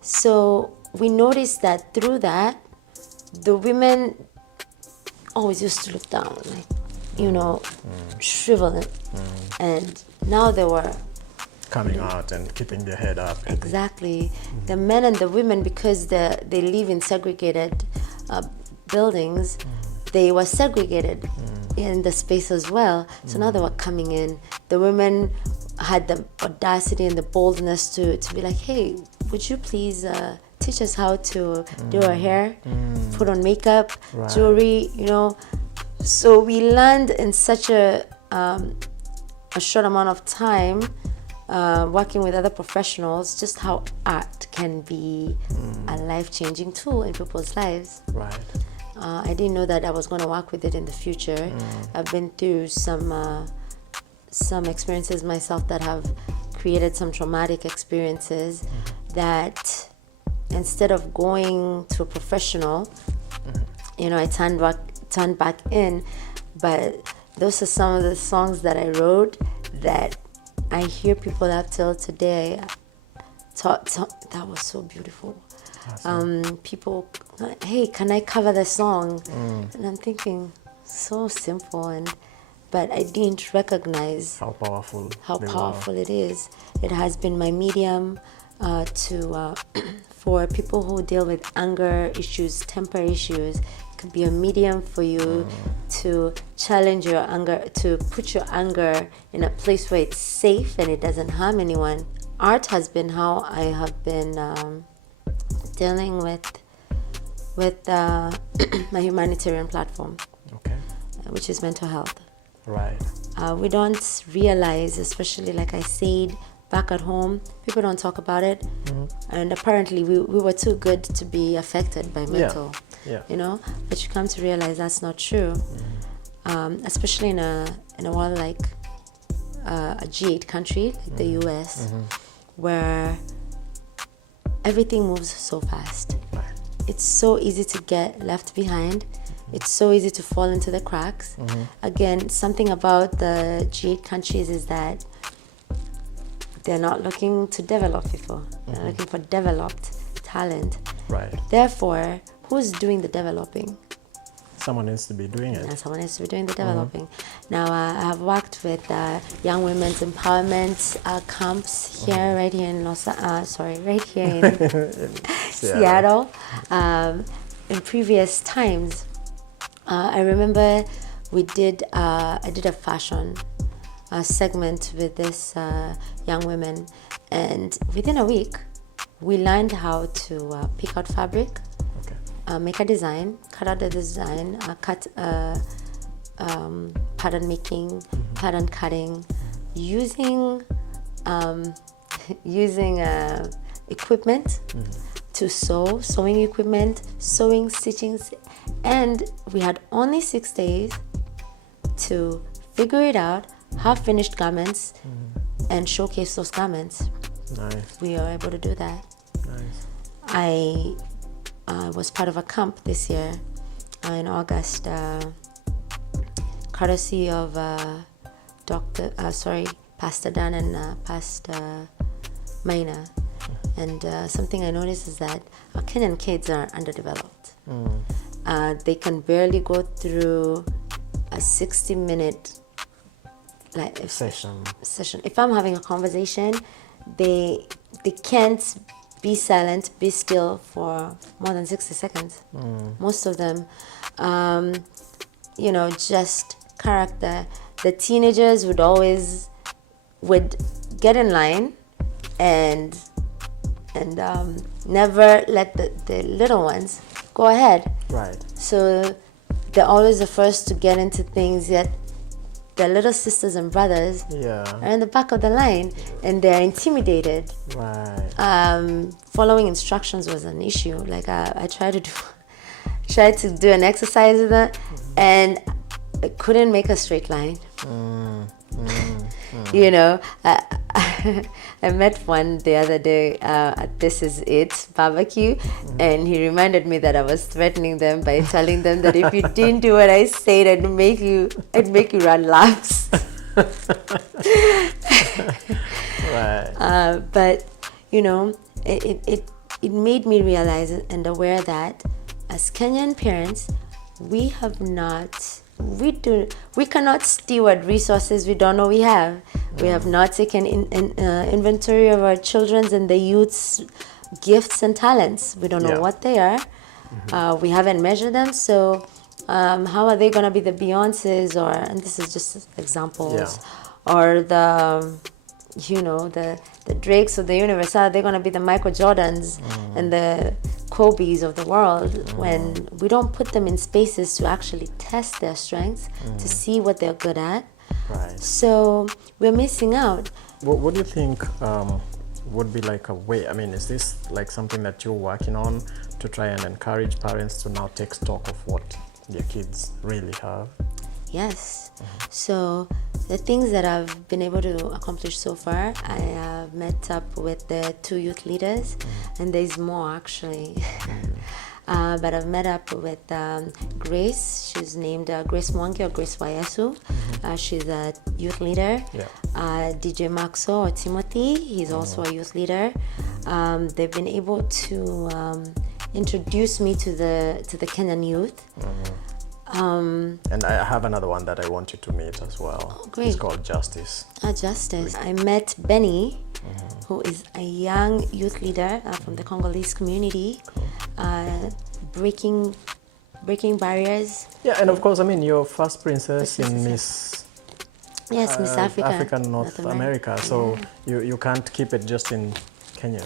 So we noticed that through that, the women always used to look down, like, you know, shriveled, and now they were coming out and keeping their head up. Exactly. The men and the women, because they live in segregated buildings, they were segregated in the space as well. So now they were coming in. The women had the audacity and the boldness to be like, hey, would you please teach us how to do our hair, put on makeup, jewelry, you know. So we learned in such a short amount of time, working with other professionals, just how art can be a life-changing tool in people's lives. Right. I didn't know that I was going to work with it in the future. I've been through some experiences myself that have created some traumatic experiences that instead of going to a professional, you know, I turned back in. But those are some of the songs that I wrote that I hear people up till today. That was so beautiful. Awesome. People, hey, can I cover the song? And I'm thinking, so simple, but I didn't recognize how powerful it is. It has been my medium for people who deal with anger issues, temper issues. It could be a medium for you to challenge your anger, to put your anger in a place where it's safe and it doesn't harm anyone. Art has been how I have been dealing with my humanitarian platform, which is mental health. Right. We don't realize, especially like I said, back at home, people don't talk about it. And apparently we were too good to be affected by mental, you know, but you come to realize that's not true. Especially in a world like a G8 country like the US, where everything moves so fast. It's so easy to get left behind. It's so easy to fall into the cracks. Again, something about the G8 countries is that they're not looking to develop people. They're looking for developed talent. Right. Therefore, who's doing the developing? Someone needs to be doing it. And someone needs to be doing the developing. Now, I have worked with young women's empowerment camps here, right here in right here in Seattle. In previous times, I remember I did a fashion segment with this young women, and within a week, we learned how to pick out fabric, make a design, cut out the design, pattern making, pattern cutting, using equipment to sew, sewing equipment, sewing, stitching, and we had only 6 days to figure it out, have finished garments, and showcase those garments. Nice. We are able to do that. Nice. I was part of a camp this year in August, courtesy of Pastor Dan and Pastor Maina. And something I noticed is that our Kenyan kids are underdeveloped. They can barely go through a 60-minute session. If I'm having a conversation, they can't be silent, be still for more than 60 seconds. Most of them, just character. The teenagers would get in line and never let the little ones go ahead. Right. So they're always the first to get into things, yet their little sisters and brothers are in the back of the line and they're intimidated. Right. Following instructions was an issue. Like I tried to do an exercise with them, and I couldn't make a straight line. I met one the other day at This Is It barbecue, and he reminded me that I was threatening them by telling them that if you didn't do what I said, I'd make you run laps. Right. But it made me realize and aware that as Kenyan parents, we cannot steward resources we don't know we have. We have not taken inventory of our children's and the youth's gifts and talents. We don't know what they are. We haven't measured them. So how are they going to be the Beyoncés, and this is just examples, or the Drakes of the universe? Are they going to be the Michael Jordans and the Kobe's of the world when we don't put them in spaces to actually test their strengths, to see what they're good at? Right. So we're missing out. What do you think would be like a way? I mean, is this like something that you're working on to try and encourage parents to now take stock of what their kids really have? Yes. So the things that I've been able to accomplish so far, I have met up with the 2 youth leaders, and there's more actually. But I've met up with Grace. She's named Grace Mwangi or Grace Wayasu. She's a youth leader. DJ Maxo or Timothy, he's also a youth leader. They've been able to introduce me to the Kenyan youth. And I have another one that I want you to meet as well. Oh, great. It's called Justice. Justice. I met Benny, who is a young youth leader from the Congolese community, breaking barriers. Yeah, and of course, I mean, your first princess in Miss Africa, North America. So you can't keep it just in Kenya.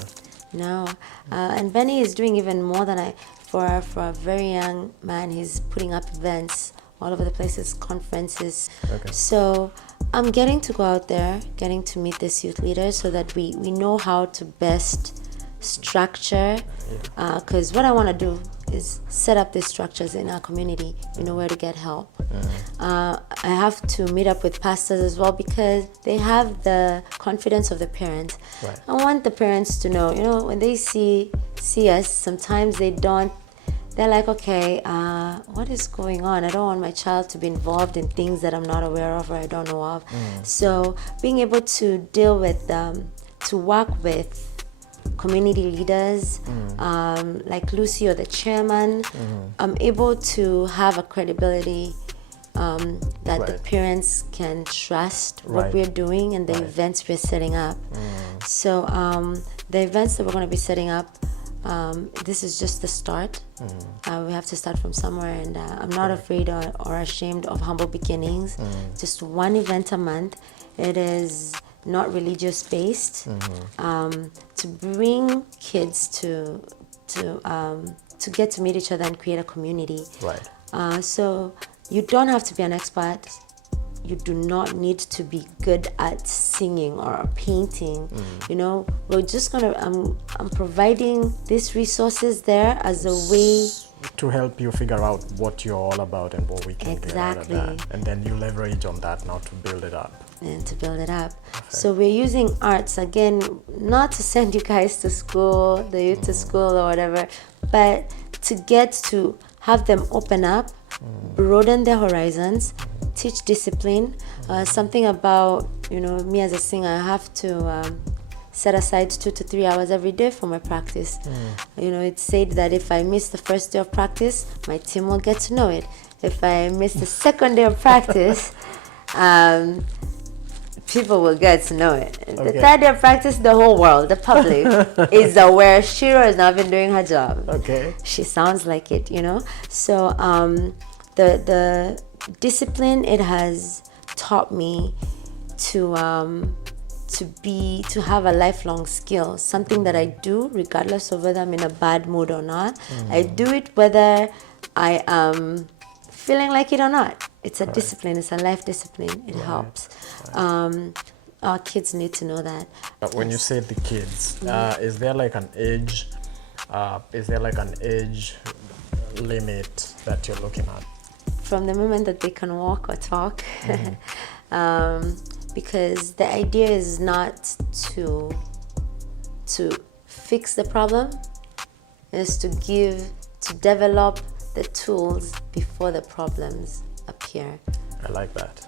No, and Benny is doing even more than for a very young man. He's putting up events all over the places, conferences. Okay. So I'm getting to go out there, getting to meet this youth leader so that we know how to best structure, because what I want to do is set up these structures in our community. We know where to get help. I have to meet up with pastors as well because they have the confidence of the parents. Right. I want the parents to know, when they see us, sometimes they don't. They're like, okay, what is going on? I don't want my child to be involved in things that I'm not aware of or I don't know of. So being able to deal with them, to work with community leaders, like Lucy or the chairman, I'm able to have a credibility that the parents can trust what we're doing and the events we're setting up. So the events that we're going to be setting up, this is just the start. We have to start from somewhere, and I'm not afraid or ashamed of humble beginnings. Just one event a month. It is not religious based, to bring kids to get to meet each other and create a community. So you don't have to be an expert. You do not need to be good at singing or painting. You know, we're just gonna, I'm providing these resources there as a way to help you figure out what you're all about and what we can get out of that. And then you leverage on that now to build it up. So we're using arts, again, not to send you guys to school, the youth to school or whatever, but to get to have them open up, broaden their horizons, teach discipline. Something about, you know, me as a singer, I have to set aside 2 to 3 hours every day for my practice. You know, it's said that if I miss the first day of practice, my team will get to know it. If I miss the second day of practice, people will get to know it. The third day of practice, the whole world, the public, is aware Shiro has not been doing her job. She sounds like it, you know. So the discipline, it has taught me to have a lifelong skill, something that I do regardless of whether I'm in a bad mood or not. I do it whether I am feeling like it or not. It's a discipline, it's a life discipline. It helps. Our kids need to know that. When you say the kids, is there like an age limit that you're looking at? From the moment that they can walk or talk. Because the idea is not to fix the problem, is to develop the tools before the problems appear. I like that.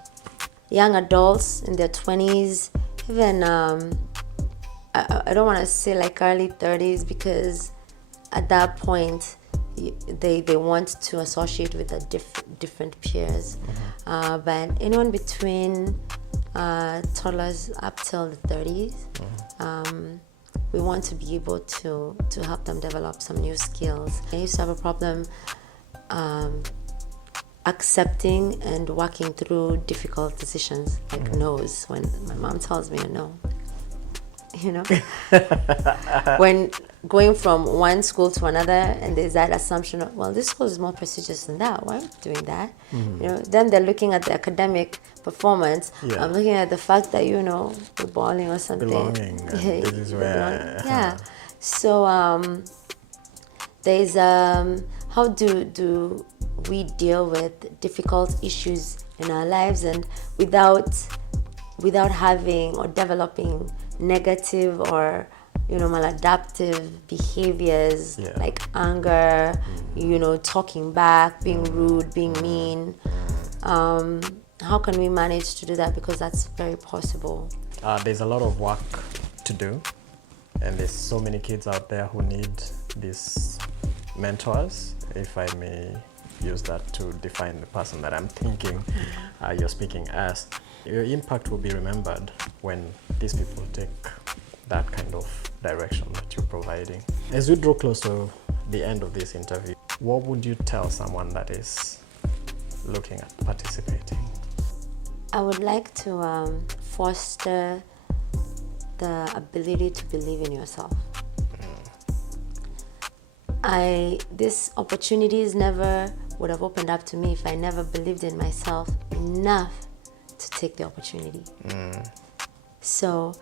Young adults in their 20s, even I don't want to say like early 30s, because at that point they want to associate with the different peers. But anyone between toddlers up till the 30s, we want to be able to help them develop some new skills. I used to have a problem accepting and working through difficult decisions, like no's, when my mom tells me a no. You know, when going from one school to another, and there's that assumption of, well, this school is more prestigious than that, why am I doing that? You know, then they're looking at the academic performance. I'm looking at the fact that, you know, we're balling or something. Belonging. This is where. So there's how do we deal with difficult issues in our lives, and without having or developing negative or, you know, maladaptive behaviors, like anger, you know, talking back, being rude, being mean. How can we manage to do that? Because that's very possible. There's a lot of work to do, and there's so many kids out there who need these mentors, if I may use that to define the person that I'm thinking you're speaking as. Your impact will be remembered when these people take that kind of direction that you're providing. As we draw close to the end of this interview, what would you tell someone that is looking at participating? I would like to foster the ability to believe in yourself. This opportunities never would have opened up to me if I never believed in myself enough to take the opportunity. So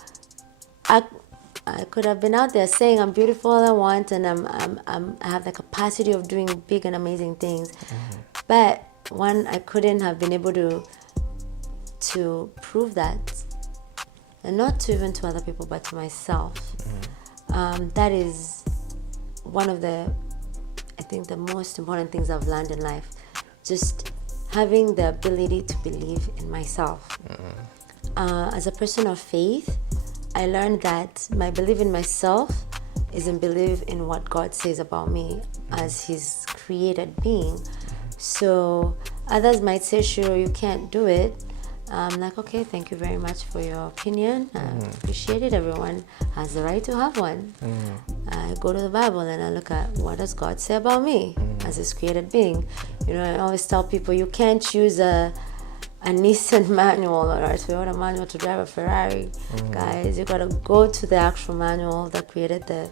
I could have been out there saying I'm beautiful, I want, and I have the capacity of doing big and amazing things. But one, I couldn't have been able to prove that, and not to even to other people, but to myself. That is one of the, I think, the most important things I've learned in life. Just having the ability to believe in myself. As a person of faith, I learned that my belief in myself isn't believe in what God says about me as his created being. So others might say, Shiro, you can't do it. I'm like, okay, thank you very much for your opinion. I appreciate it. Everyone has the right to have one. I go to the Bible and I look at what does God say about me as his created being. You know, I always tell people you can't use a Nissan manual or a Toyota manual to drive a Ferrari. Guys, you gotta go to the actual manual that created the,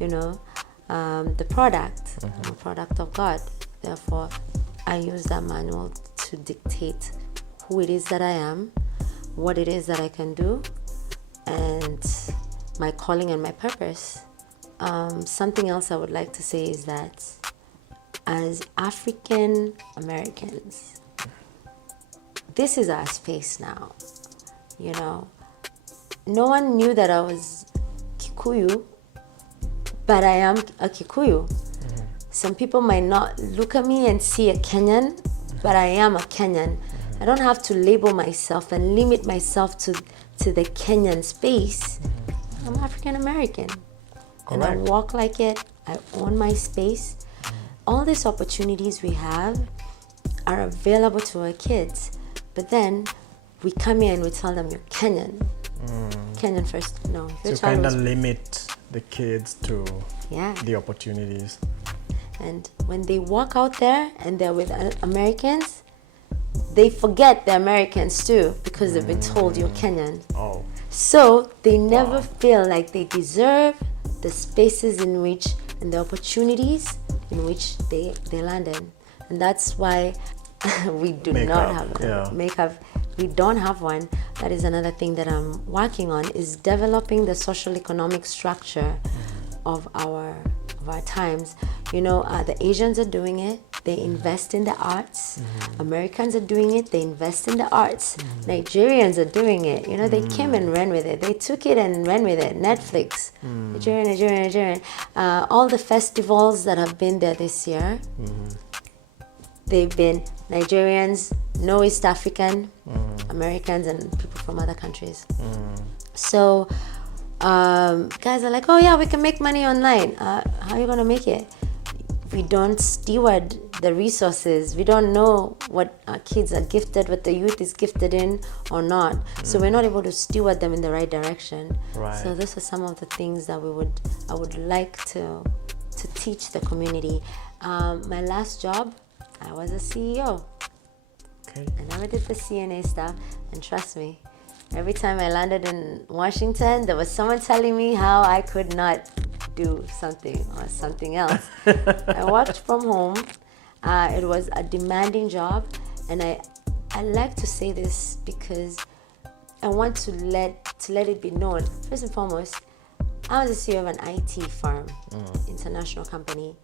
you know, the product, the product of God. Therefore, I use that manual to dictate who it is that I am, what it is that I can do, and my calling and my purpose. Something else I would like to say is that as African Americans, this is our space now. You know, no one knew that I was Kikuyu, but I am a Kikuyu. Some people might not look at me and see a Kenyan, but I am a Kenyan. I don't have to label myself and limit myself to the Kenyan space. I'm African American. And I walk like it. I own my space. All these opportunities we have are available to our kids. But then we come here and we tell them you're Kenyan. Kenyan first. No. So kind of limit the kids to the opportunities. And when they walk out there and they're with Americans, they forget the Americans too because they've been told you're Kenyan. Oh. So they never feel like they deserve the spaces in which and the opportunities in which they land in. And that's why we do not have makeup. We don't have one. That is another thing that I'm working on, is developing the social economic structure of our times. You know, the Asians are doing it. They invest in the arts. Americans are doing it. They invest in the arts. Nigerians are doing it. You know, they came and ran with it. They took it and ran with it. Netflix, Nigerian. All the festivals that have been there this year, they've been Nigerians, no East African, Americans, and people from other countries. So guys are like, oh yeah, we can make money online. How are you gonna make it? We don't steward the resources. We don't know what our kids are gifted, what the youth is gifted in or not. So we're not able to steward them in the right direction. So those are some of the things that I would like to teach the community. My last job, I was a CEO. I never did the CNA stuff, and trust me, every time I landed in Washington, there was someone telling me how I could not do something or something else. I worked from home. It was a demanding job, and I like to say this because I want to let it be known. First and foremost, I was the CEO of an IT firm, international company.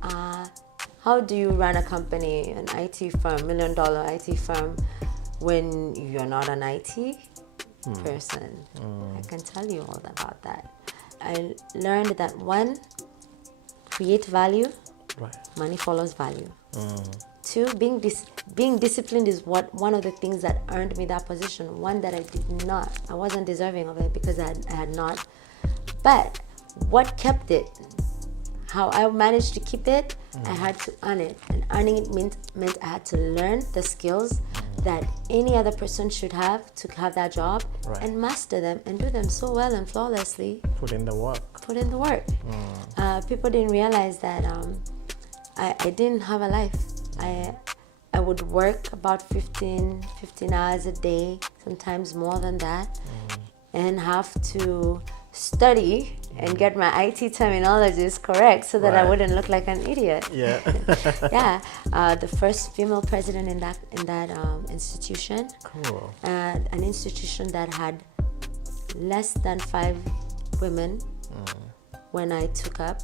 How do you run a company, an IT firm, $1 million IT firm, when you're not an IT person? I can tell you all about that. I learned that one, create value, money follows value. Two, being disciplined is one of the things that earned me that position. One that I wasn't deserving of it because I had not. But what kept it? How I managed to keep it, I had to earn it. And earning it meant I had to learn the skills that any other person should have to have that job and master them and do them so well and flawlessly. Put in the work. People didn't realize that I didn't have a life. I would work about 15 hours a day, sometimes more than that, and have to study and get my IT terminologies correct so that I wouldn't look like an idiot. The first female president in that institution. Cool. An institution that had less than 5 women when I took up,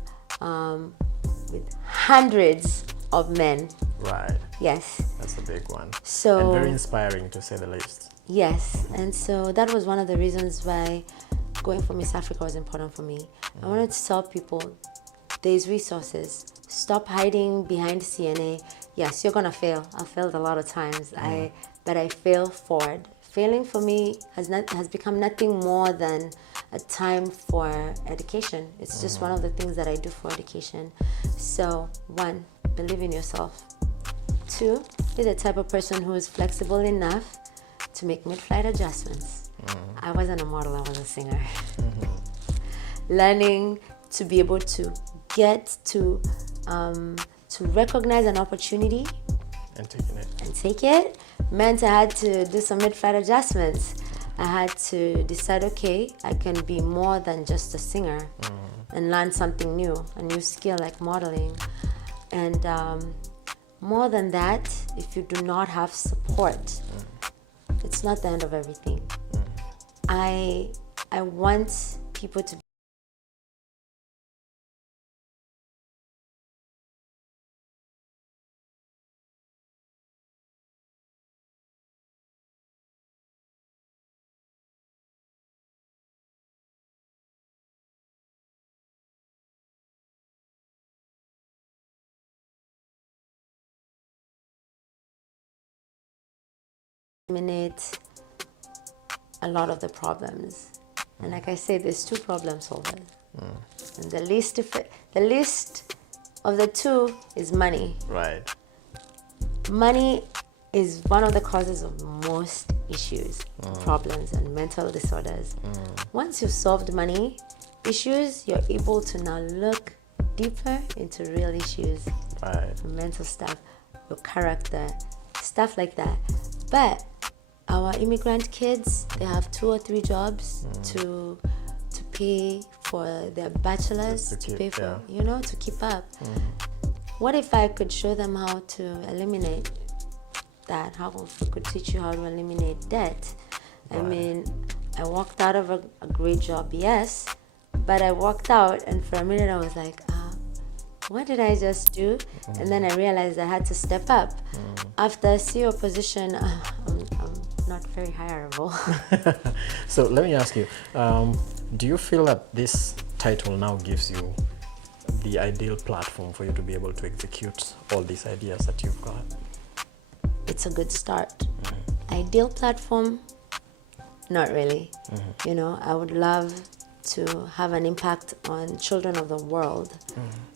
with hundreds of men. Yes. That's a big one. So, and very inspiring, to say the least. Yes, and so that was one of the reasons why going for Miss Africa was important for me. I wanted to tell people there's resources. Stop hiding behind CNA. Yes, you're gonna fail. I failed a lot of times. But I fail forward. failing for me has become nothing more than a time for education. It's just one of the things that I do for education. So 1, believe in yourself. 2, be the type of person who is flexible enough to make mid-flight adjustments. I wasn't a model, I was a singer. Learning to be able to get to recognize an opportunity And taking it. and take it meant I had to do some mid-flight adjustments. I had to decide, okay, I can be more than just a singer and learn something new, a new skill like modeling. And more than that, if you do not have support, it's not the end of everything. I want people to eliminate a lot of the problems. And like I say, there's 2 problem solvers. And the least of the 2 is money. Right. Money is one of the causes of most issues, problems, and mental disorders. Once you've solved money issues, you're able to now look deeper into real issues, Right. mental stuff, your character, stuff like that. But our immigrant kids, they have 2 or 3 jobs to pay for their bachelors, to pay for, to keep up. What if I could show them how to eliminate that? How if I could teach you how to eliminate debt? I mean, I walked out of a great job, yes, but I walked out and for a minute I was like, what did I just do? And then I realized I had to step up. After a CEO position, I'm not very hireable. So let me ask you, do you feel that this title now gives you the ideal platform for you to be able to execute all these ideas that you've got? It's a good start. Ideal platform? Not really. I would love to have an impact on children of the world,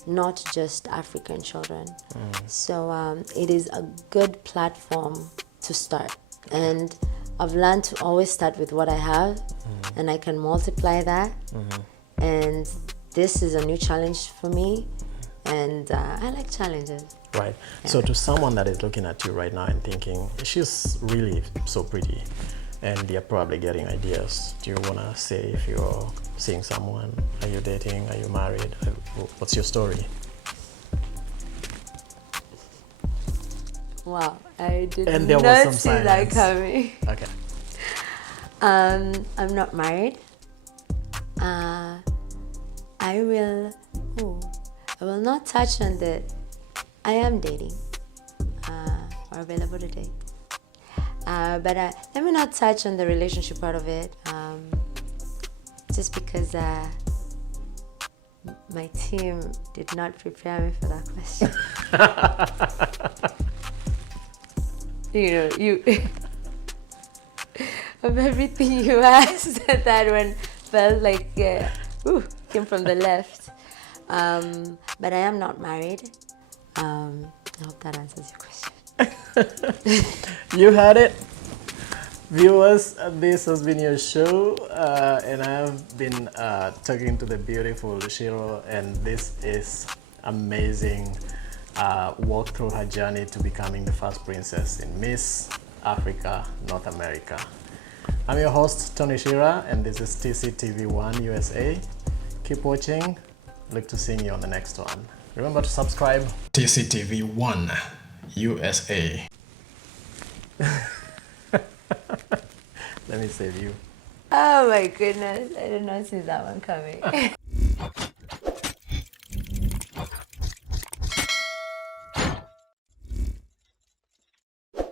not just African children. So it is a good platform to start. And I've learned to always start with what I have, and I can multiply that. And this is a new challenge for me, and I like challenges. Right. So to someone that is looking at you right now and thinking, she's really so pretty, and they're probably getting ideas, do you want to say if you're seeing someone? Are you dating? Are you married? What's your story? Wow, I did And there was not some see that silence. coming. Okay. I'm not married. I will not touch on the, I am dating, or available to date. But let me not touch on the relationship part of it, just because my team did not prepare me for that question. You of everything you asked, that one felt like came from the left. But I am not married. I hope that answers your question. You had it. Viewers, this has been your show, and I have been talking to the beautiful Shiro, and this is amazing walk through her journey to becoming the first princess in Miss Africa, North America. I'm your host, Tony Shira, and this is TCTV1 USA. Keep watching. Look to seeing you on the next one. Remember to subscribe. TCTV1 USA. Let me save you. Oh my goodness, I did not see that one coming.